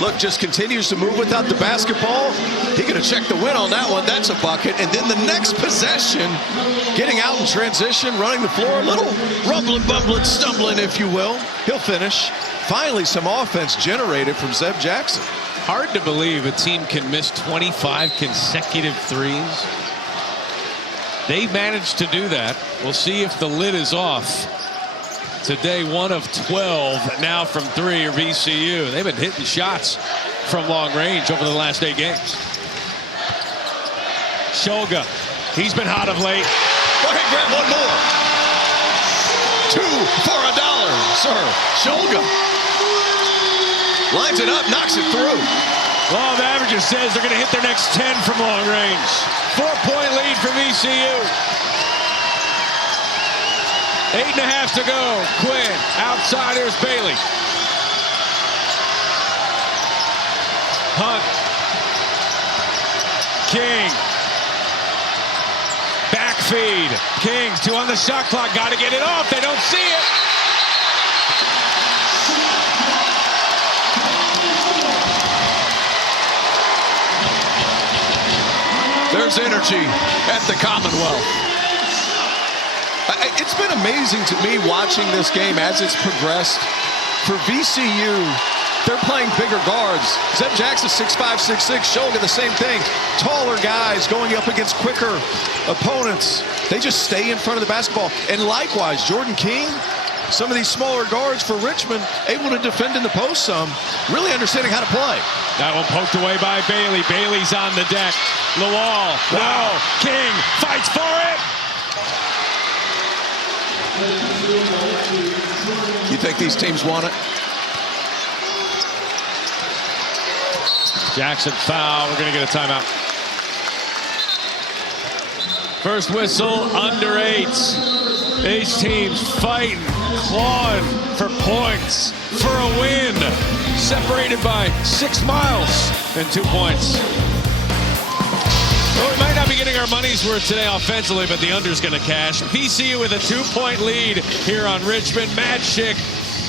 Look, just continues to move without the basketball. He could have checked the win on that one. That's a bucket. And then the next possession, getting out in transition, running the floor, a little rumbling, bumbling, stumbling, if you will. He'll finish. Finally, some offense generated from Zeb Jackson. Hard to believe a team can miss 25 consecutive threes. They managed to do that. We'll see if the lid is off. Today, 1 of 12 now from 3 or VCU. They've been hitting shots from long range over the last 8 games. Shulga, he's been hot of late. Go ahead, grab one more. 2 for $1, sir. Shulga lines it up, knocks it through. Law of averages says they're going to hit their next 10 from long range. 4-point lead for VCU. 8.5 to go. Quinn, outsiders, Bailey. Hunt. King. Back feed. King, 2 on the shot clock. Got to get it off. They don't see it. There's energy at the Commonwealth. It's been amazing to me watching this game as it's progressed. For VCU, they're playing bigger guards. Zeb Jackson, 6'5", 6'6". Shulga, the same thing. Taller guys going up against quicker opponents. They just stay in front of the basketball. And likewise, Jordan King, some of these smaller guards for Richmond, able to defend in the post some, really understanding how to play. That one poked away by Bailey. Bailey's on the deck. Lawal, wow. King fights for it. You think these teams want it? Jackson foul. We're going to get a timeout. First whistle, under 8. These teams fighting, clawing for points, for a win. Separated by 6 miles and 2 points. Well, we might not be getting our money's worth today offensively, but the under's going to cash. VCU with a 2-point lead here on Richmond. Magic,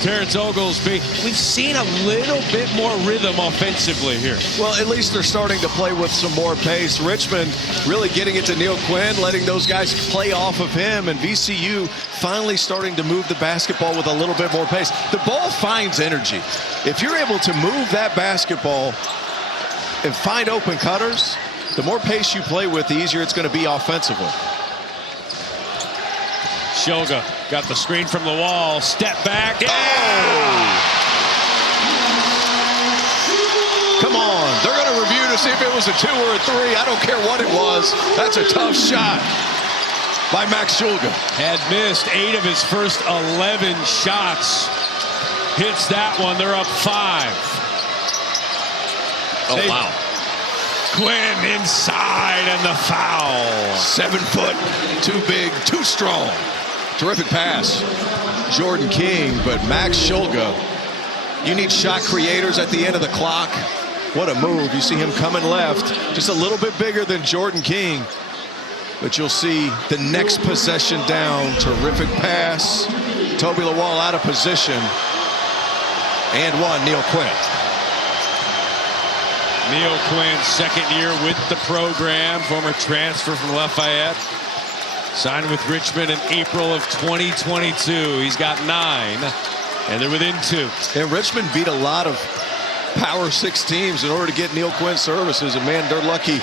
Terrence Oglesby. We've seen a little bit more rhythm offensively here. Well, at least they're starting to play with some more pace. Richmond really getting it to Neil Quinn, letting those guys play off of him, and VCU finally starting to move the basketball with a little bit more pace. The ball finds energy. If you're able to move that basketball and find open cutters, the more pace you play with, the easier it's going to be offensively. Shulga got the screen from the wall. Step back. Yeah! Oh! Come on. They're going to review to see if it was a 2 or a 3. I don't care what it was. That's a tough shot. by Max Shulga. Had missed 8 of his first 11 shots. Hits that one. They're up 5. Oh, wow. Quinn inside and the foul. 7 foot, too big, too strong. Terrific pass, Jordan King, but Max Shulga. You need shot creators at the end of the clock. What a move. You see him coming left, just a little bit bigger than Jordan King. But you'll see the next possession down. Terrific pass. Toby Lawal out of position. And one, Neil Quinn. Neil Quinn, second year with the program, former transfer from Lafayette. Signed with Richmond in April of 2022. He's got 9, and they're within 2. And Richmond beat a lot of Power 6 teams in order to get Neil Quinn services. And man, they're lucky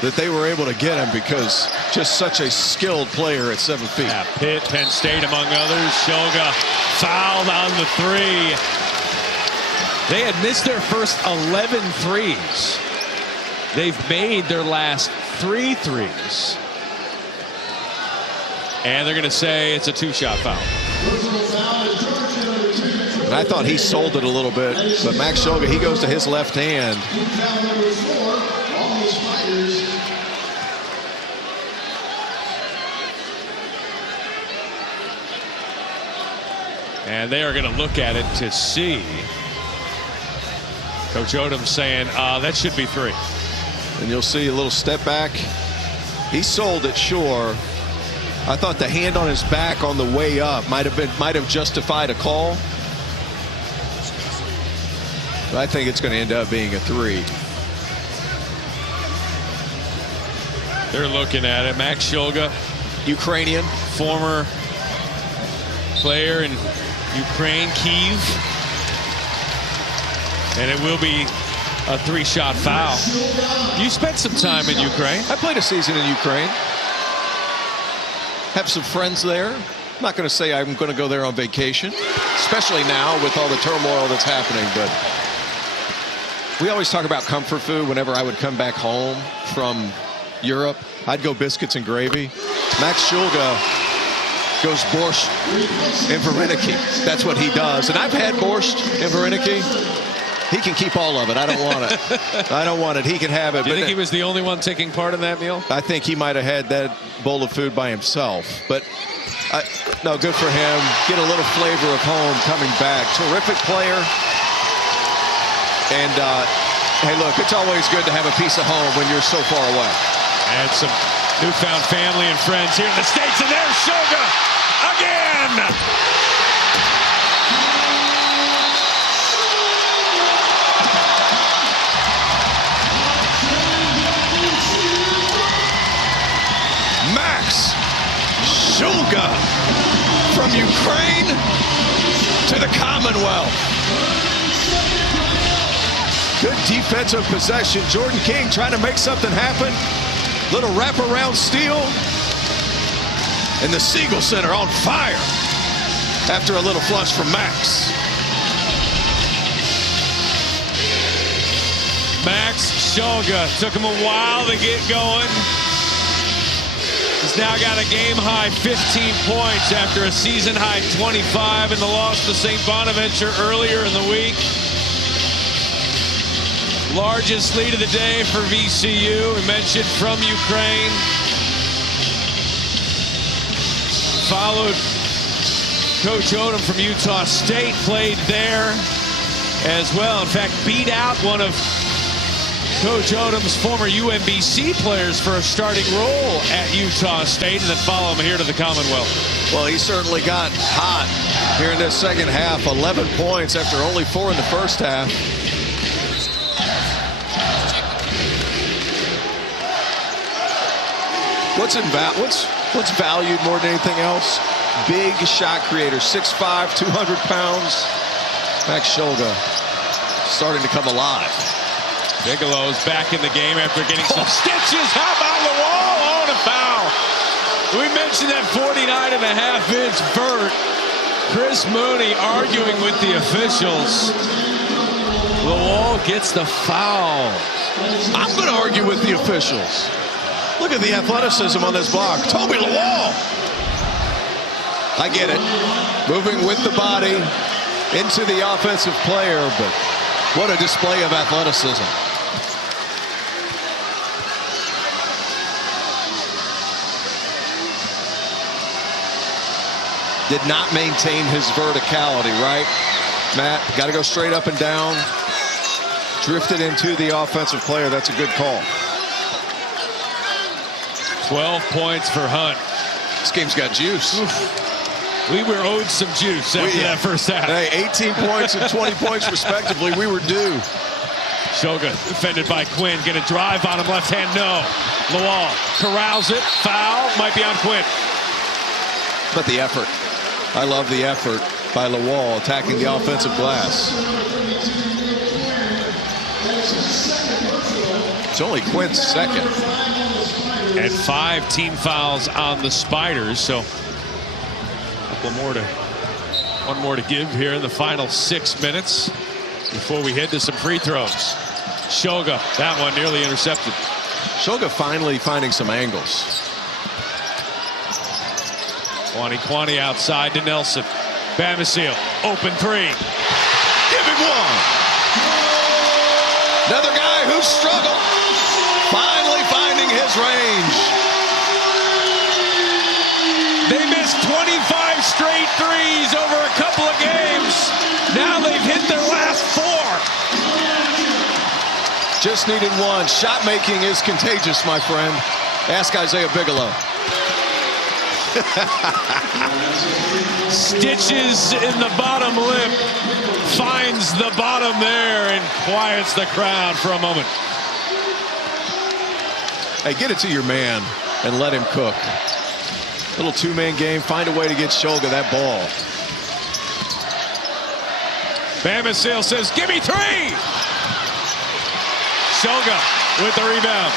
that they were able to get him because just such a skilled player at 7 feet. Yeah, Pitt, Penn State, among others. Shulga fouled on the 3. They had missed their first 11 threes. They've made their last 3 threes. And they're going to say it's a 2-shot foul. And I thought he sold it a little bit, but Max Shulga, he goes to his left hand. And they are going to look at it to see. Coach Odom saying that should be 3. And you'll see a little step back. He sold it, sure. I thought the hand on his back on the way up might have justified a call. But I think it's going to end up being a 3. They're looking at it. Max Shulga, Ukrainian, former player in Ukraine, Kyiv. And it will be a 3-shot foul. You spent some time in Ukraine. I played a season in Ukraine. Have some friends there. I'm not going to say I'm going to go there on vacation, especially now with all the turmoil that's happening. But we always talk about comfort food whenever I would come back home from Europe. I'd go biscuits and gravy. Max Shulga goes borscht and vareniki. That's what he does. And I've had borscht and vareniki. He can keep all of it. I don't want it. I don't want it. He can have it. Do you think he was the only one taking part in that meal? I think he might have had that bowl of food by himself. But no, good for him. Get a little flavor of home coming back. Terrific player. And hey, look, it's always good to have a piece of home when you're so far away. And some newfound family and friends here in the States. And there's Shulga again. Shulga from Ukraine to the Commonwealth. Good defensive possession. Jordan King trying to make something happen. Little wraparound steal. And the Siegel Center on fire after a little flush from Max. Max Shulga took him a while to get going. He's now got a game-high 15 points after a season-high 25 in the loss to St. Bonaventure earlier in the week. Largest lead of the day for VCU. We mentioned from Ukraine. Followed Coach Odom from Utah State, played there as well. In fact, beat out one of Coach Odom's former UMBC players for a starting role at Utah State, and then follow him here to the Commonwealth. Well, he certainly got hot here in this second half. 11 points after only 4 in the first half. What's valued more than anything else? Big shot creator, 6'5", 200 pounds. Max Shulga starting to come alive. Bigelow's back in the game after getting some stitches. How about Lawal on a foul? We mentioned that 49.5-inch vert. Chris Mooney arguing with the officials. Lawal gets the foul. I'm going to argue with the officials. Look at the athleticism on this block. Toby Lawal. I get it. Moving with the body into the offensive player, but what a display of athleticism. Did not maintain his verticality, right? Matt, got to go straight up and down. Drifted into the offensive player. That's a good call. 12 points for Hunt. This game's got juice. Oof. We were owed some juice after that first half. Hey, 18 points and 20 points respectively. We were due. Shulga defended by Quinn. Going to drive on him left hand. No. Lawal corrals it. Foul. Might be on Quinn. But the effort. I love the effort by Lawal attacking the offensive glass. It's only Quinn's second. And 5 team fouls on the Spiders. So one more to give here in the final 6 minutes before we head to some free throws. Shulga, that one nearly intercepted. Shulga finally finding some angles. Kuany Kuany outside to Nelson. Bamisil, open three. Give him one. Another guy who struggled, finally finding his range. They missed 25 straight threes over a couple of games. Now they've hit their last 4. Just needed one. Shot making is contagious, my friend. Ask Isaiah Bigelow. Stitches in the bottom lip, finds the bottom there and quiets the crowd for a moment. Hey, get it to your man and let him cook. Little two-man game, find a way to get Shulga that ball. Bamisil says, give me 3! Shulga with the rebound.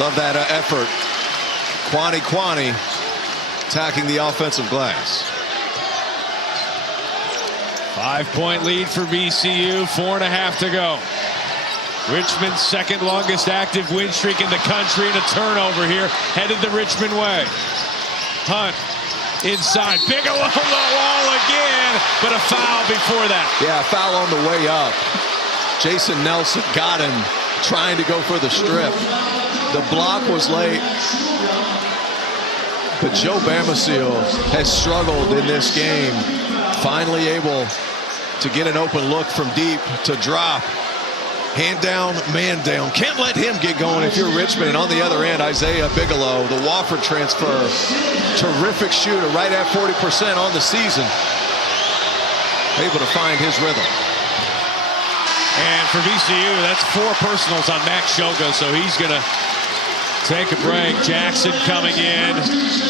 Love that effort. Kuany Kuany attacking the offensive glass. 5-point lead for VCU, 4.5 to go. Richmond's second longest active win streak in the country, and a turnover here headed the Richmond way. Hunt inside, Bigelow on the wall again, but a foul before that. Yeah, foul on the way up. Jason Nelson got him trying to go for the strip. The block was late. But Joe Bamisil has struggled in this game. Finally able to get an open look from deep to drop. Hand down, man down. Can't let him get going if you're Richmond. And on the other end, Isaiah Bigelow, the Wofford transfer. Terrific shooter, right at 40% on the season. Able to find his rhythm. And for VCU, that's 4 personals on Max Shulga, so he's going to take a break. Jackson coming in.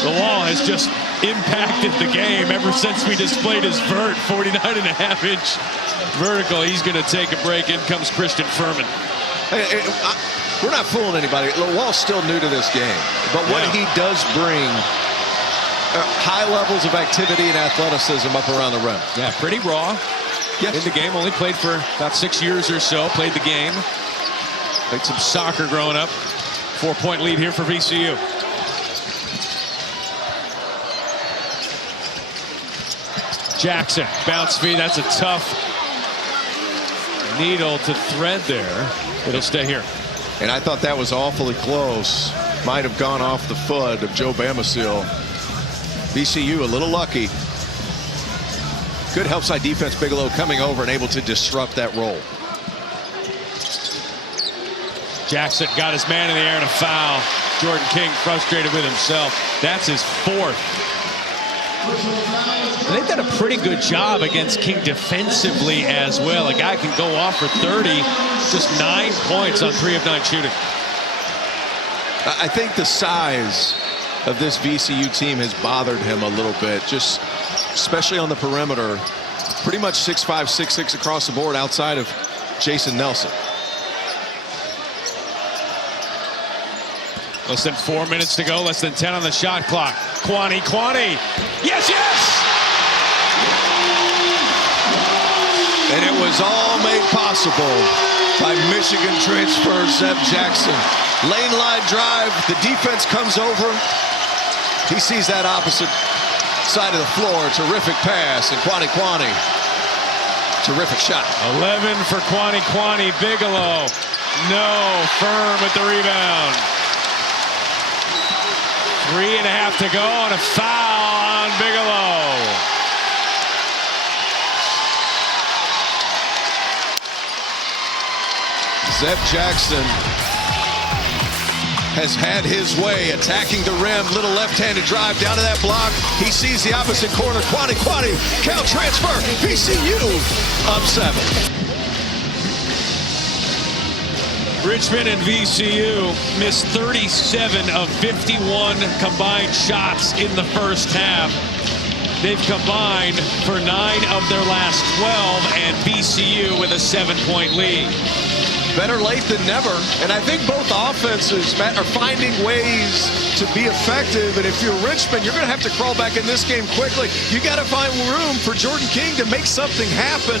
The wall has just impacted the game ever since we displayed his vert, 49.5-inch vertical. He's going to take a break. In comes Christian Furman. We're not fooling anybody. Lawal's still new to this game, but what he does bring, high levels of activity and athleticism up around the rim. Yeah, pretty raw. Yes. In the game, only played for about 6 years or so. Played the game. Played some soccer growing up. 4-point lead here for VCU. Jackson, bounce feed. That's a tough needle to thread there. It'll stay here. And I thought that was awfully close. Might have gone off the foot of Joe Bamisil. VCU a little lucky. Good help side defense. Bigelow coming over and able to disrupt that roll. Jackson got his man in the air and a foul. Jordan King frustrated with himself. That's his 4th. They've done a pretty good job against King defensively as well. A guy can go off for 30, just 9 points on 3 of 9 shooting. I think the size of this VCU team has bothered him a little bit, just especially on the perimeter. Pretty much 6'5", 6'6" across the board outside of Jason Nelson. Less than 4 minutes to go, less than 10 on the shot clock. Kuany Kuany. Yes, yes! And it was all made possible by Michigan transfer Zeb Jackson. Lane line drive. The defense comes over. He sees that opposite side of the floor. Terrific pass. And Kuany Kuany. Terrific shot. 11 for Kuany Kuany. Bigelow. No. Firm with the rebound. 3.5 to go and a foul on Bigelow. Zeb Jackson has had his way, attacking the rim. Little left-handed drive down to that block. He sees the opposite corner. Kuany Kuany, Cal transfer. VCU up 7. Richmond and VCU missed 37 of 51 combined shots in the first half. They've combined for 9 of their last 12, and VCU with a 7-point lead. Better late than never. And I think both offenses, Matt, are finding ways to be effective. And if you're Richmond, you're going to have to crawl back in this game quickly. You got to find room for Jordan King to make something happen.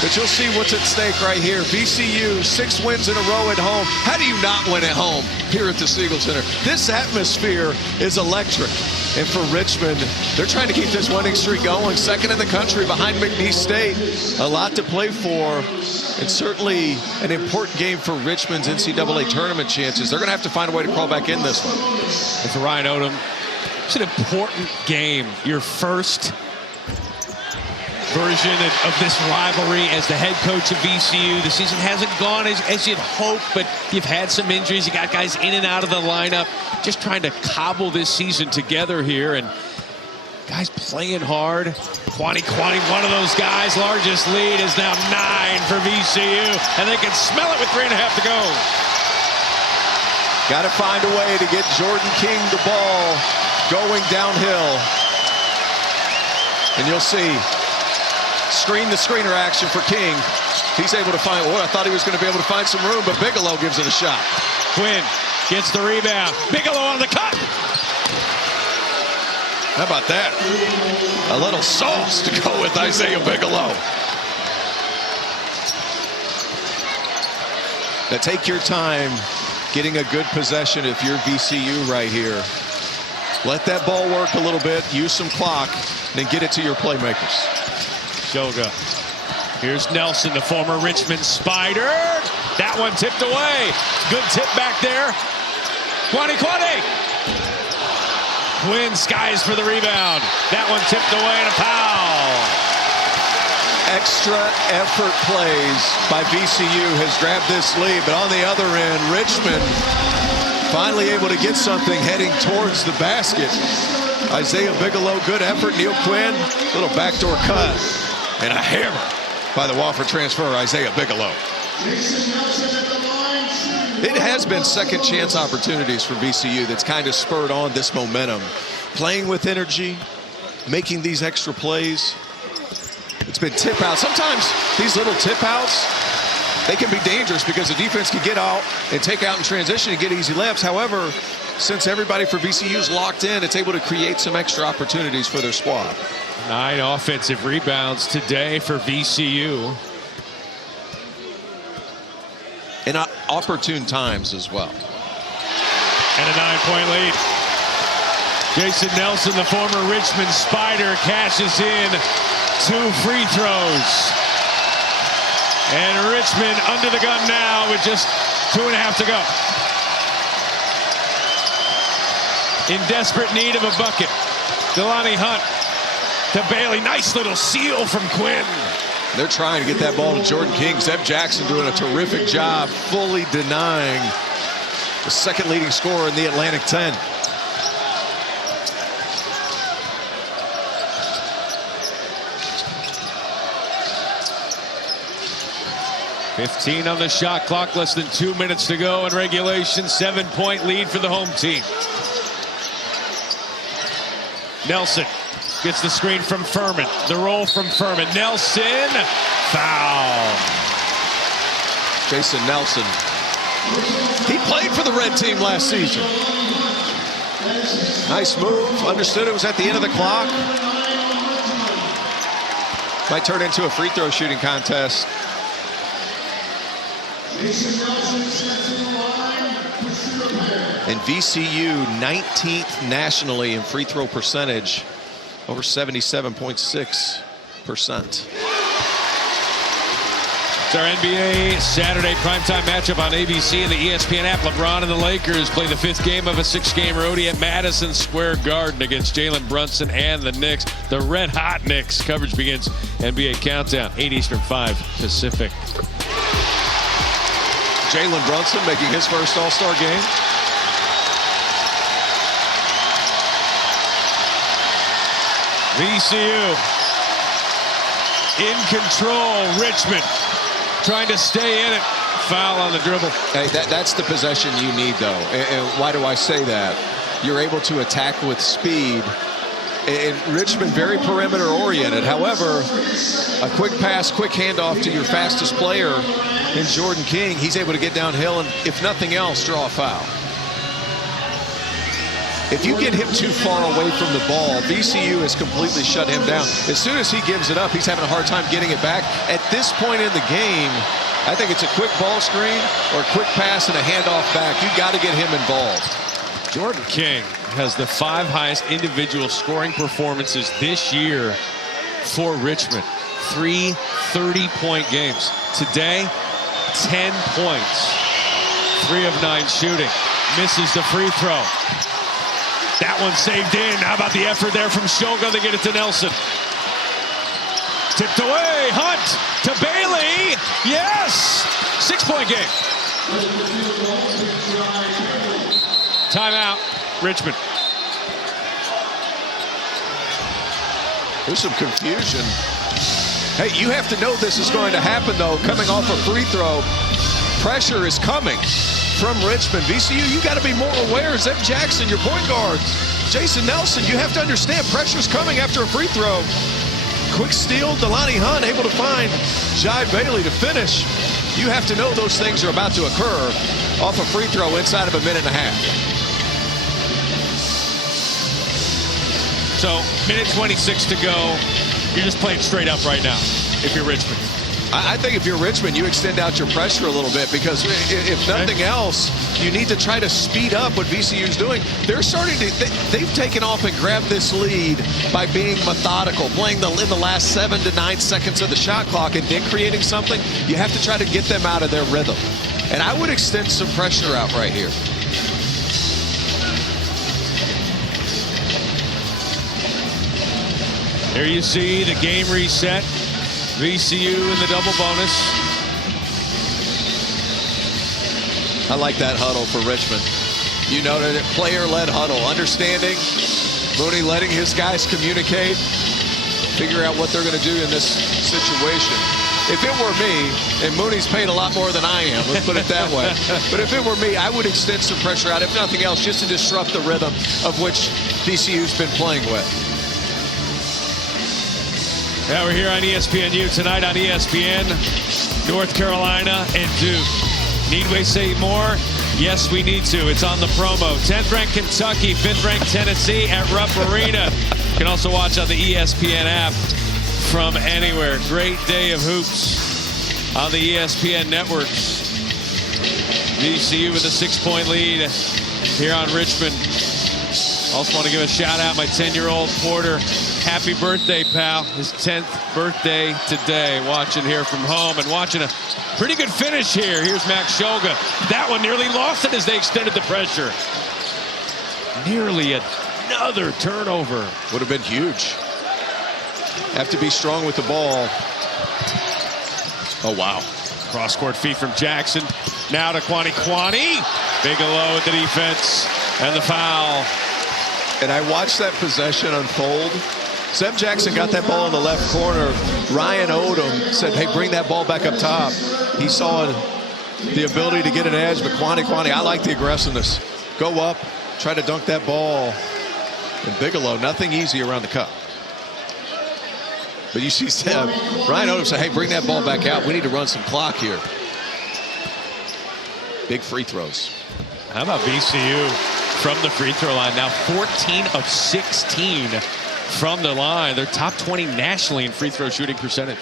But you'll see what's at stake right here. VCU, 6 wins in a row at home. How do you not win at home here at the Siegel Center? This atmosphere is electric. And for Richmond, they're trying to keep this winning streak going. 2nd in the country behind McNeese State. A lot to play for. And certainly an important game for Richmond's NCAA tournament chances. They're going to have to find a way to crawl back in this one. And for Ryan Odom, it's an important game. Your first version of this rivalry as the head coach of VCU. The season hasn't gone as you'd hope, but you've had some injuries. You got guys in and out of the lineup. Just trying to cobble this season together here, and guys playing hard. Kuany Kuany, one of those guys. Largest lead is now 9 for VCU, and they can smell it with 3.5 to go. Got to find a way to get Jordan King the ball going downhill. And you'll see screen-to-screener action for King. He's able to find, I thought he was going to be able to find some room, but Bigelow gives it a shot. Quinn gets the rebound. Bigelow on the cut. How about that? A little sauce to go with Isaiah Bigelow. Now take your time getting a good possession if you're VCU right here. Let that ball work a little bit, use some clock, then get it to your playmakers. Shulga. Here's Nelson, the former Richmond Spider. That one tipped away. Good tip back there. Kuany Kuany. Quinn skies for the rebound. That one tipped away and a foul. Extra effort plays by VCU has grabbed this lead, but on the other end, Richmond finally able to get something heading towards the basket. Isaiah Bigelow, good effort. Neil Quinn, little backdoor cut. And a hammer by the Wofford transfer, Isaiah Bigelow. It has been second chance opportunities for VCU that's kind of spurred on this momentum. Playing with energy, making these extra plays. It's been tip outs. Sometimes these little tip outs, they can be dangerous because the defense can get out and take out in transition and get easy layups. However, since everybody for VCU is locked in, it's able to create some extra opportunities for their squad. 9 offensive rebounds today for VCU. In opportune times as well. And a 9-point lead. Jason Nelson, the former Richmond Spider, cashes in 2 free throws. And Richmond under the gun now with just 2.5 to go. In desperate need of a bucket. Delani Hunt to Bailey. Nice little seal from Quinn. They're trying to get that ball to Jordan King. Zeb Jackson doing a terrific job fully denying the second leading scorer in the Atlantic 10. .15 on the shot clock, less than 2 minutes to go in regulation. 7-point lead for the home team. Nelson gets the screen from Furman. The roll from Furman. Nelson, foul. Jason Nelson. He played for the red team last season. Nice move. Understood it was at the end of the clock. Might turn into a free throw shooting contest. And VCU 19th nationally in free throw percentage, over 77.6%. It's our NBA Saturday primetime matchup on ABC and the ESPN app. LeBron and the Lakers play the 5th game of a 6-game roadie at Madison Square Garden against Jalen Brunson and the Knicks. The Red Hot Knicks. Coverage begins NBA Countdown, 8 Eastern, 5 Pacific. Jalen Brunson making his first All-Star game. VCU in control. Richmond trying to stay in it. Foul on the dribble. Hey, that's the possession you need, though. And why do I say that? You're able to attack with speed. And Richmond very perimeter oriented. However, a quick pass, quick handoff to your fastest player in Jordan King. He's able to get downhill and, if nothing else, draw a foul. If you get him too far away from the ball, VCU has completely shut him down. As soon as he gives it up, he's having a hard time getting it back. At this point in the game, I think it's a quick ball screen or a quick pass and a handoff back. You got to get him involved. Jordan King has the 5 highest individual scoring performances this year for Richmond. 3 30-point games. Today, 10 points. 3 of 9 shooting. Misses the free throw. That one saved in. How about the effort there from Shulga? They get it to Nelson. Tipped away. Hunt to Bailey. Yes! 6-point game. Timeout. Richmond. There's some confusion. Hey, you have to know this is going to happen, though. Coming off a free throw, pressure is coming from Richmond. VCU, you got to be more aware. Zeb Jackson, your point guard. Jason Nelson, you have to understand pressure's coming after a free throw. Quick steal, Delani Hunt able to find Jai Bailey to finish. You have to know those things are about to occur off a free throw inside of a minute and a half. So, minute 26 to go. You're just playing straight up right now if you're Richmond. I think if you're Richmond, you extend out your pressure a little bit, because if nothing else, you need to try to speed up what VCU's doing. They're starting to, they've taken off and grabbed this lead by being methodical, playing in the last 7 to 9 seconds of the shot clock and then creating something. You have to try to get them out of their rhythm. And I would extend some pressure out right here. Here you see the game reset. VCU in the double bonus. I like that huddle for Richmond. You noted it, player-led huddle. Understanding, Mooney letting his guys communicate, figure out what they're going to do in this situation. If it were me, and Mooney's paid a lot more than I am, let's put it that way. But if it were me, I would extend some pressure out, if nothing else, just to disrupt the rhythm of which VCU's been playing with. Yeah, we're here on ESPNU tonight on ESPN. North Carolina and Duke. Need we say more? Yes, we need to. It's on the promo. 10th ranked Kentucky, 5th ranked Tennessee at Rupp Arena. You can also watch on the ESPN app from anywhere. Great day of hoops on the ESPN networks. VCU with a 6-point lead here on Richmond. Also want to give a shout out my 10-year-old Porter. Happy birthday, pal. His 10th birthday today. Watching here from home and watching a pretty good finish here. Here's Max Shulga. That one nearly lost it as they extended the pressure. Nearly another turnover. Would have been huge. Have to be strong with the ball. Oh, wow. Cross-court feed from Jackson. Now to Kuany Kuany. Bigelow at the defense. And the foul. And I watched that possession unfold. Zeb Jackson got that ball in the left corner. Ryan Odom said, hey, bring that ball back up top. He saw the ability to get an edge, but Kuany Kuany, I like the aggressiveness. Go up, try to dunk that ball. And Bigelow, nothing easy around the cup. But you see Zeb, Ryan Odom said, hey, bring that ball back out. We need to run some clock here. Big free throws. How about VCU from the free throw line? Now 14 of 16 from the line. They're top 20 nationally in free throw shooting percentage.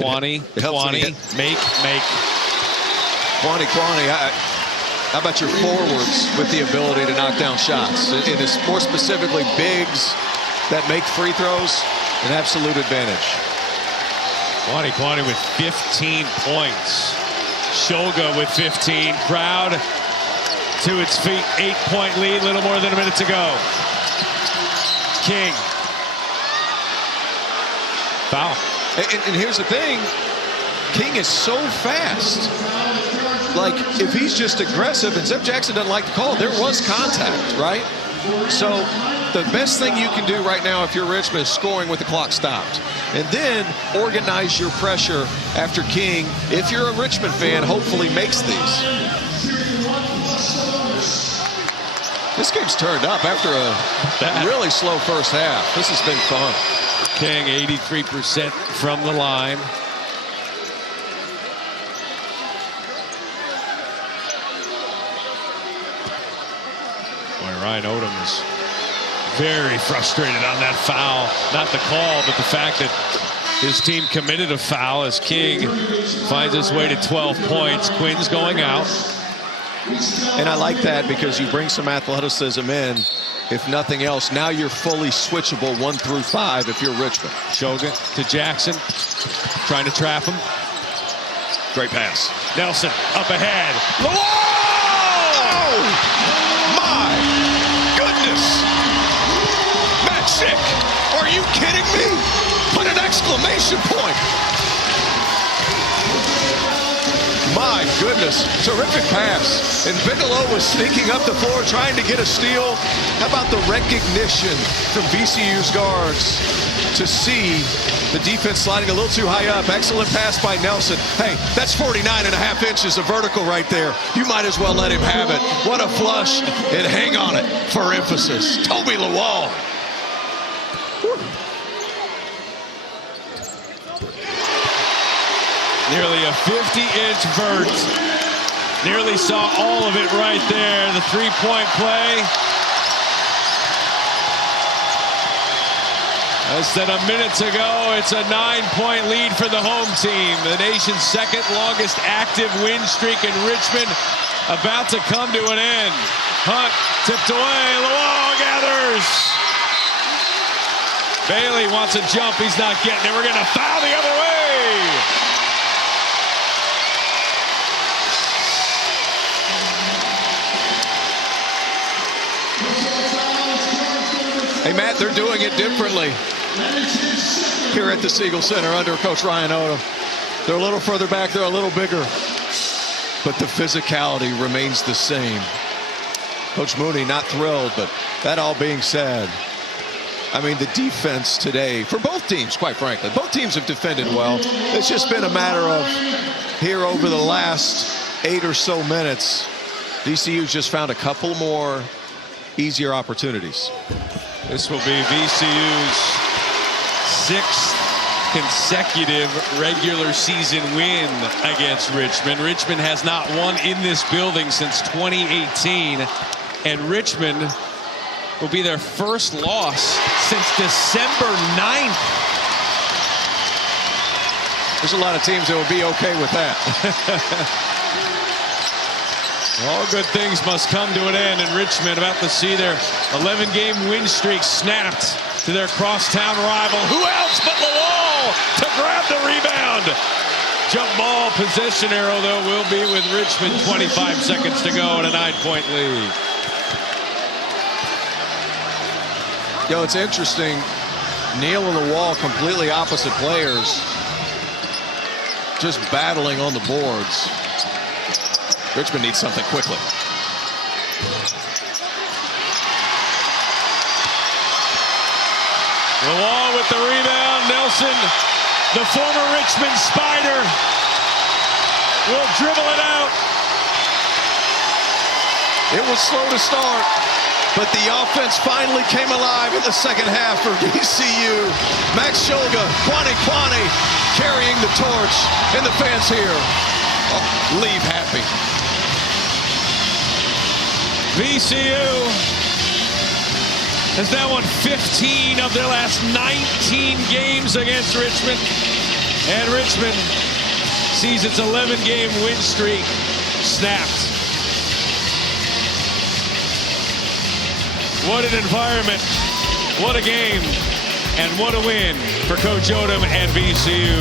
Kuany Kuany, make. Kuany Kuany, how about your forwards with the ability to knock down shots? It is more specifically bigs that make free throws, an absolute advantage. Kuany Kuany with 15 points. Shulga with 15. Crowd to its feet. 8-point lead, little more than a minute to go. King. Foul. And here's the thing. King is so fast. Like, if he's just aggressive, and Zeb Jackson doesn't like the call, there was contact, right? So the best thing you can do right now if you're Richmond is scoring with the clock stopped. And then organize your pressure after King, if you're a Richmond fan, hopefully makes these. This game's turned up after a really slow first half. This has been fun. King 83% from the line. Boy, Ryan Odom is very frustrated on that foul. Not the call, but the fact that his team committed a foul as King finds his way to 12 points. Quinn's going out. And I like that because you bring some athleticism in. If nothing else, now you're fully switchable 1 through 5 if you're Richmond. Shulga to Jackson, trying to trap him. Great pass. Nelson up ahead. Oh, my goodness. Magic. Are you kidding me? Put an exclamation point. My goodness, terrific pass. And Bigelow was sneaking up the floor trying to get a steal. How about the recognition from VCU's guards to see the defense sliding a little too high up. Excellent pass by Nelson. Hey, that's 49.5 inches of vertical right there. You might as well let him have it. What a flush, and hang on it for emphasis. Toby Lawal. Nearly a 50-inch vert. Nearly saw all of it right there. The three-point play. As said a minute ago, it's a 9-point lead for the home team. The nation's second longest active win streak in Richmond about to come to an end. Hunt tipped away. Lawal gathers. Bailey wants a jump. He's not getting it. We're going to foul the other way. Hey, Matt, they're doing it differently here at the Siegel Center under Coach Ryan Odom. They're a little further back. They're a little bigger. But the physicality remains the same. Coach Mooney not thrilled, but that all being said, I mean, the defense today, for both teams, quite frankly, both teams have defended well. It's just been a matter of here over the last 8 or so minutes, VCU's just found a couple more easier opportunities. This will be VCU's 6th consecutive regular season win against Richmond. Richmond has not won in this building since 2018, and Richmond will be their first loss since December 9th. There's a lot of teams that will be okay with that. All good things must come to an end, and Richmond about to see their 11-game win streak snapped to their crosstown rival. Who else but Lawal to grab the rebound? Jump ball possession arrow, though, will be with Richmond. 25 seconds to go and a 9-point lead. Yo, it's interesting. Neal and Lawal, completely opposite players, just battling on the boards. Richmond needs something quickly. Lawal with the rebound. Nelson, the former Richmond Spider, will dribble it out. It was slow to start, but the offense finally came alive in the second half for VCU. Max Shulga, Kuany Kuany carrying the torch, and the fans here leave happy. VCU has now won 15 of their last 19 games against Richmond. And Richmond sees its 11-game win streak snapped. What an environment, what a game, and what a win for Coach Odom and VCU.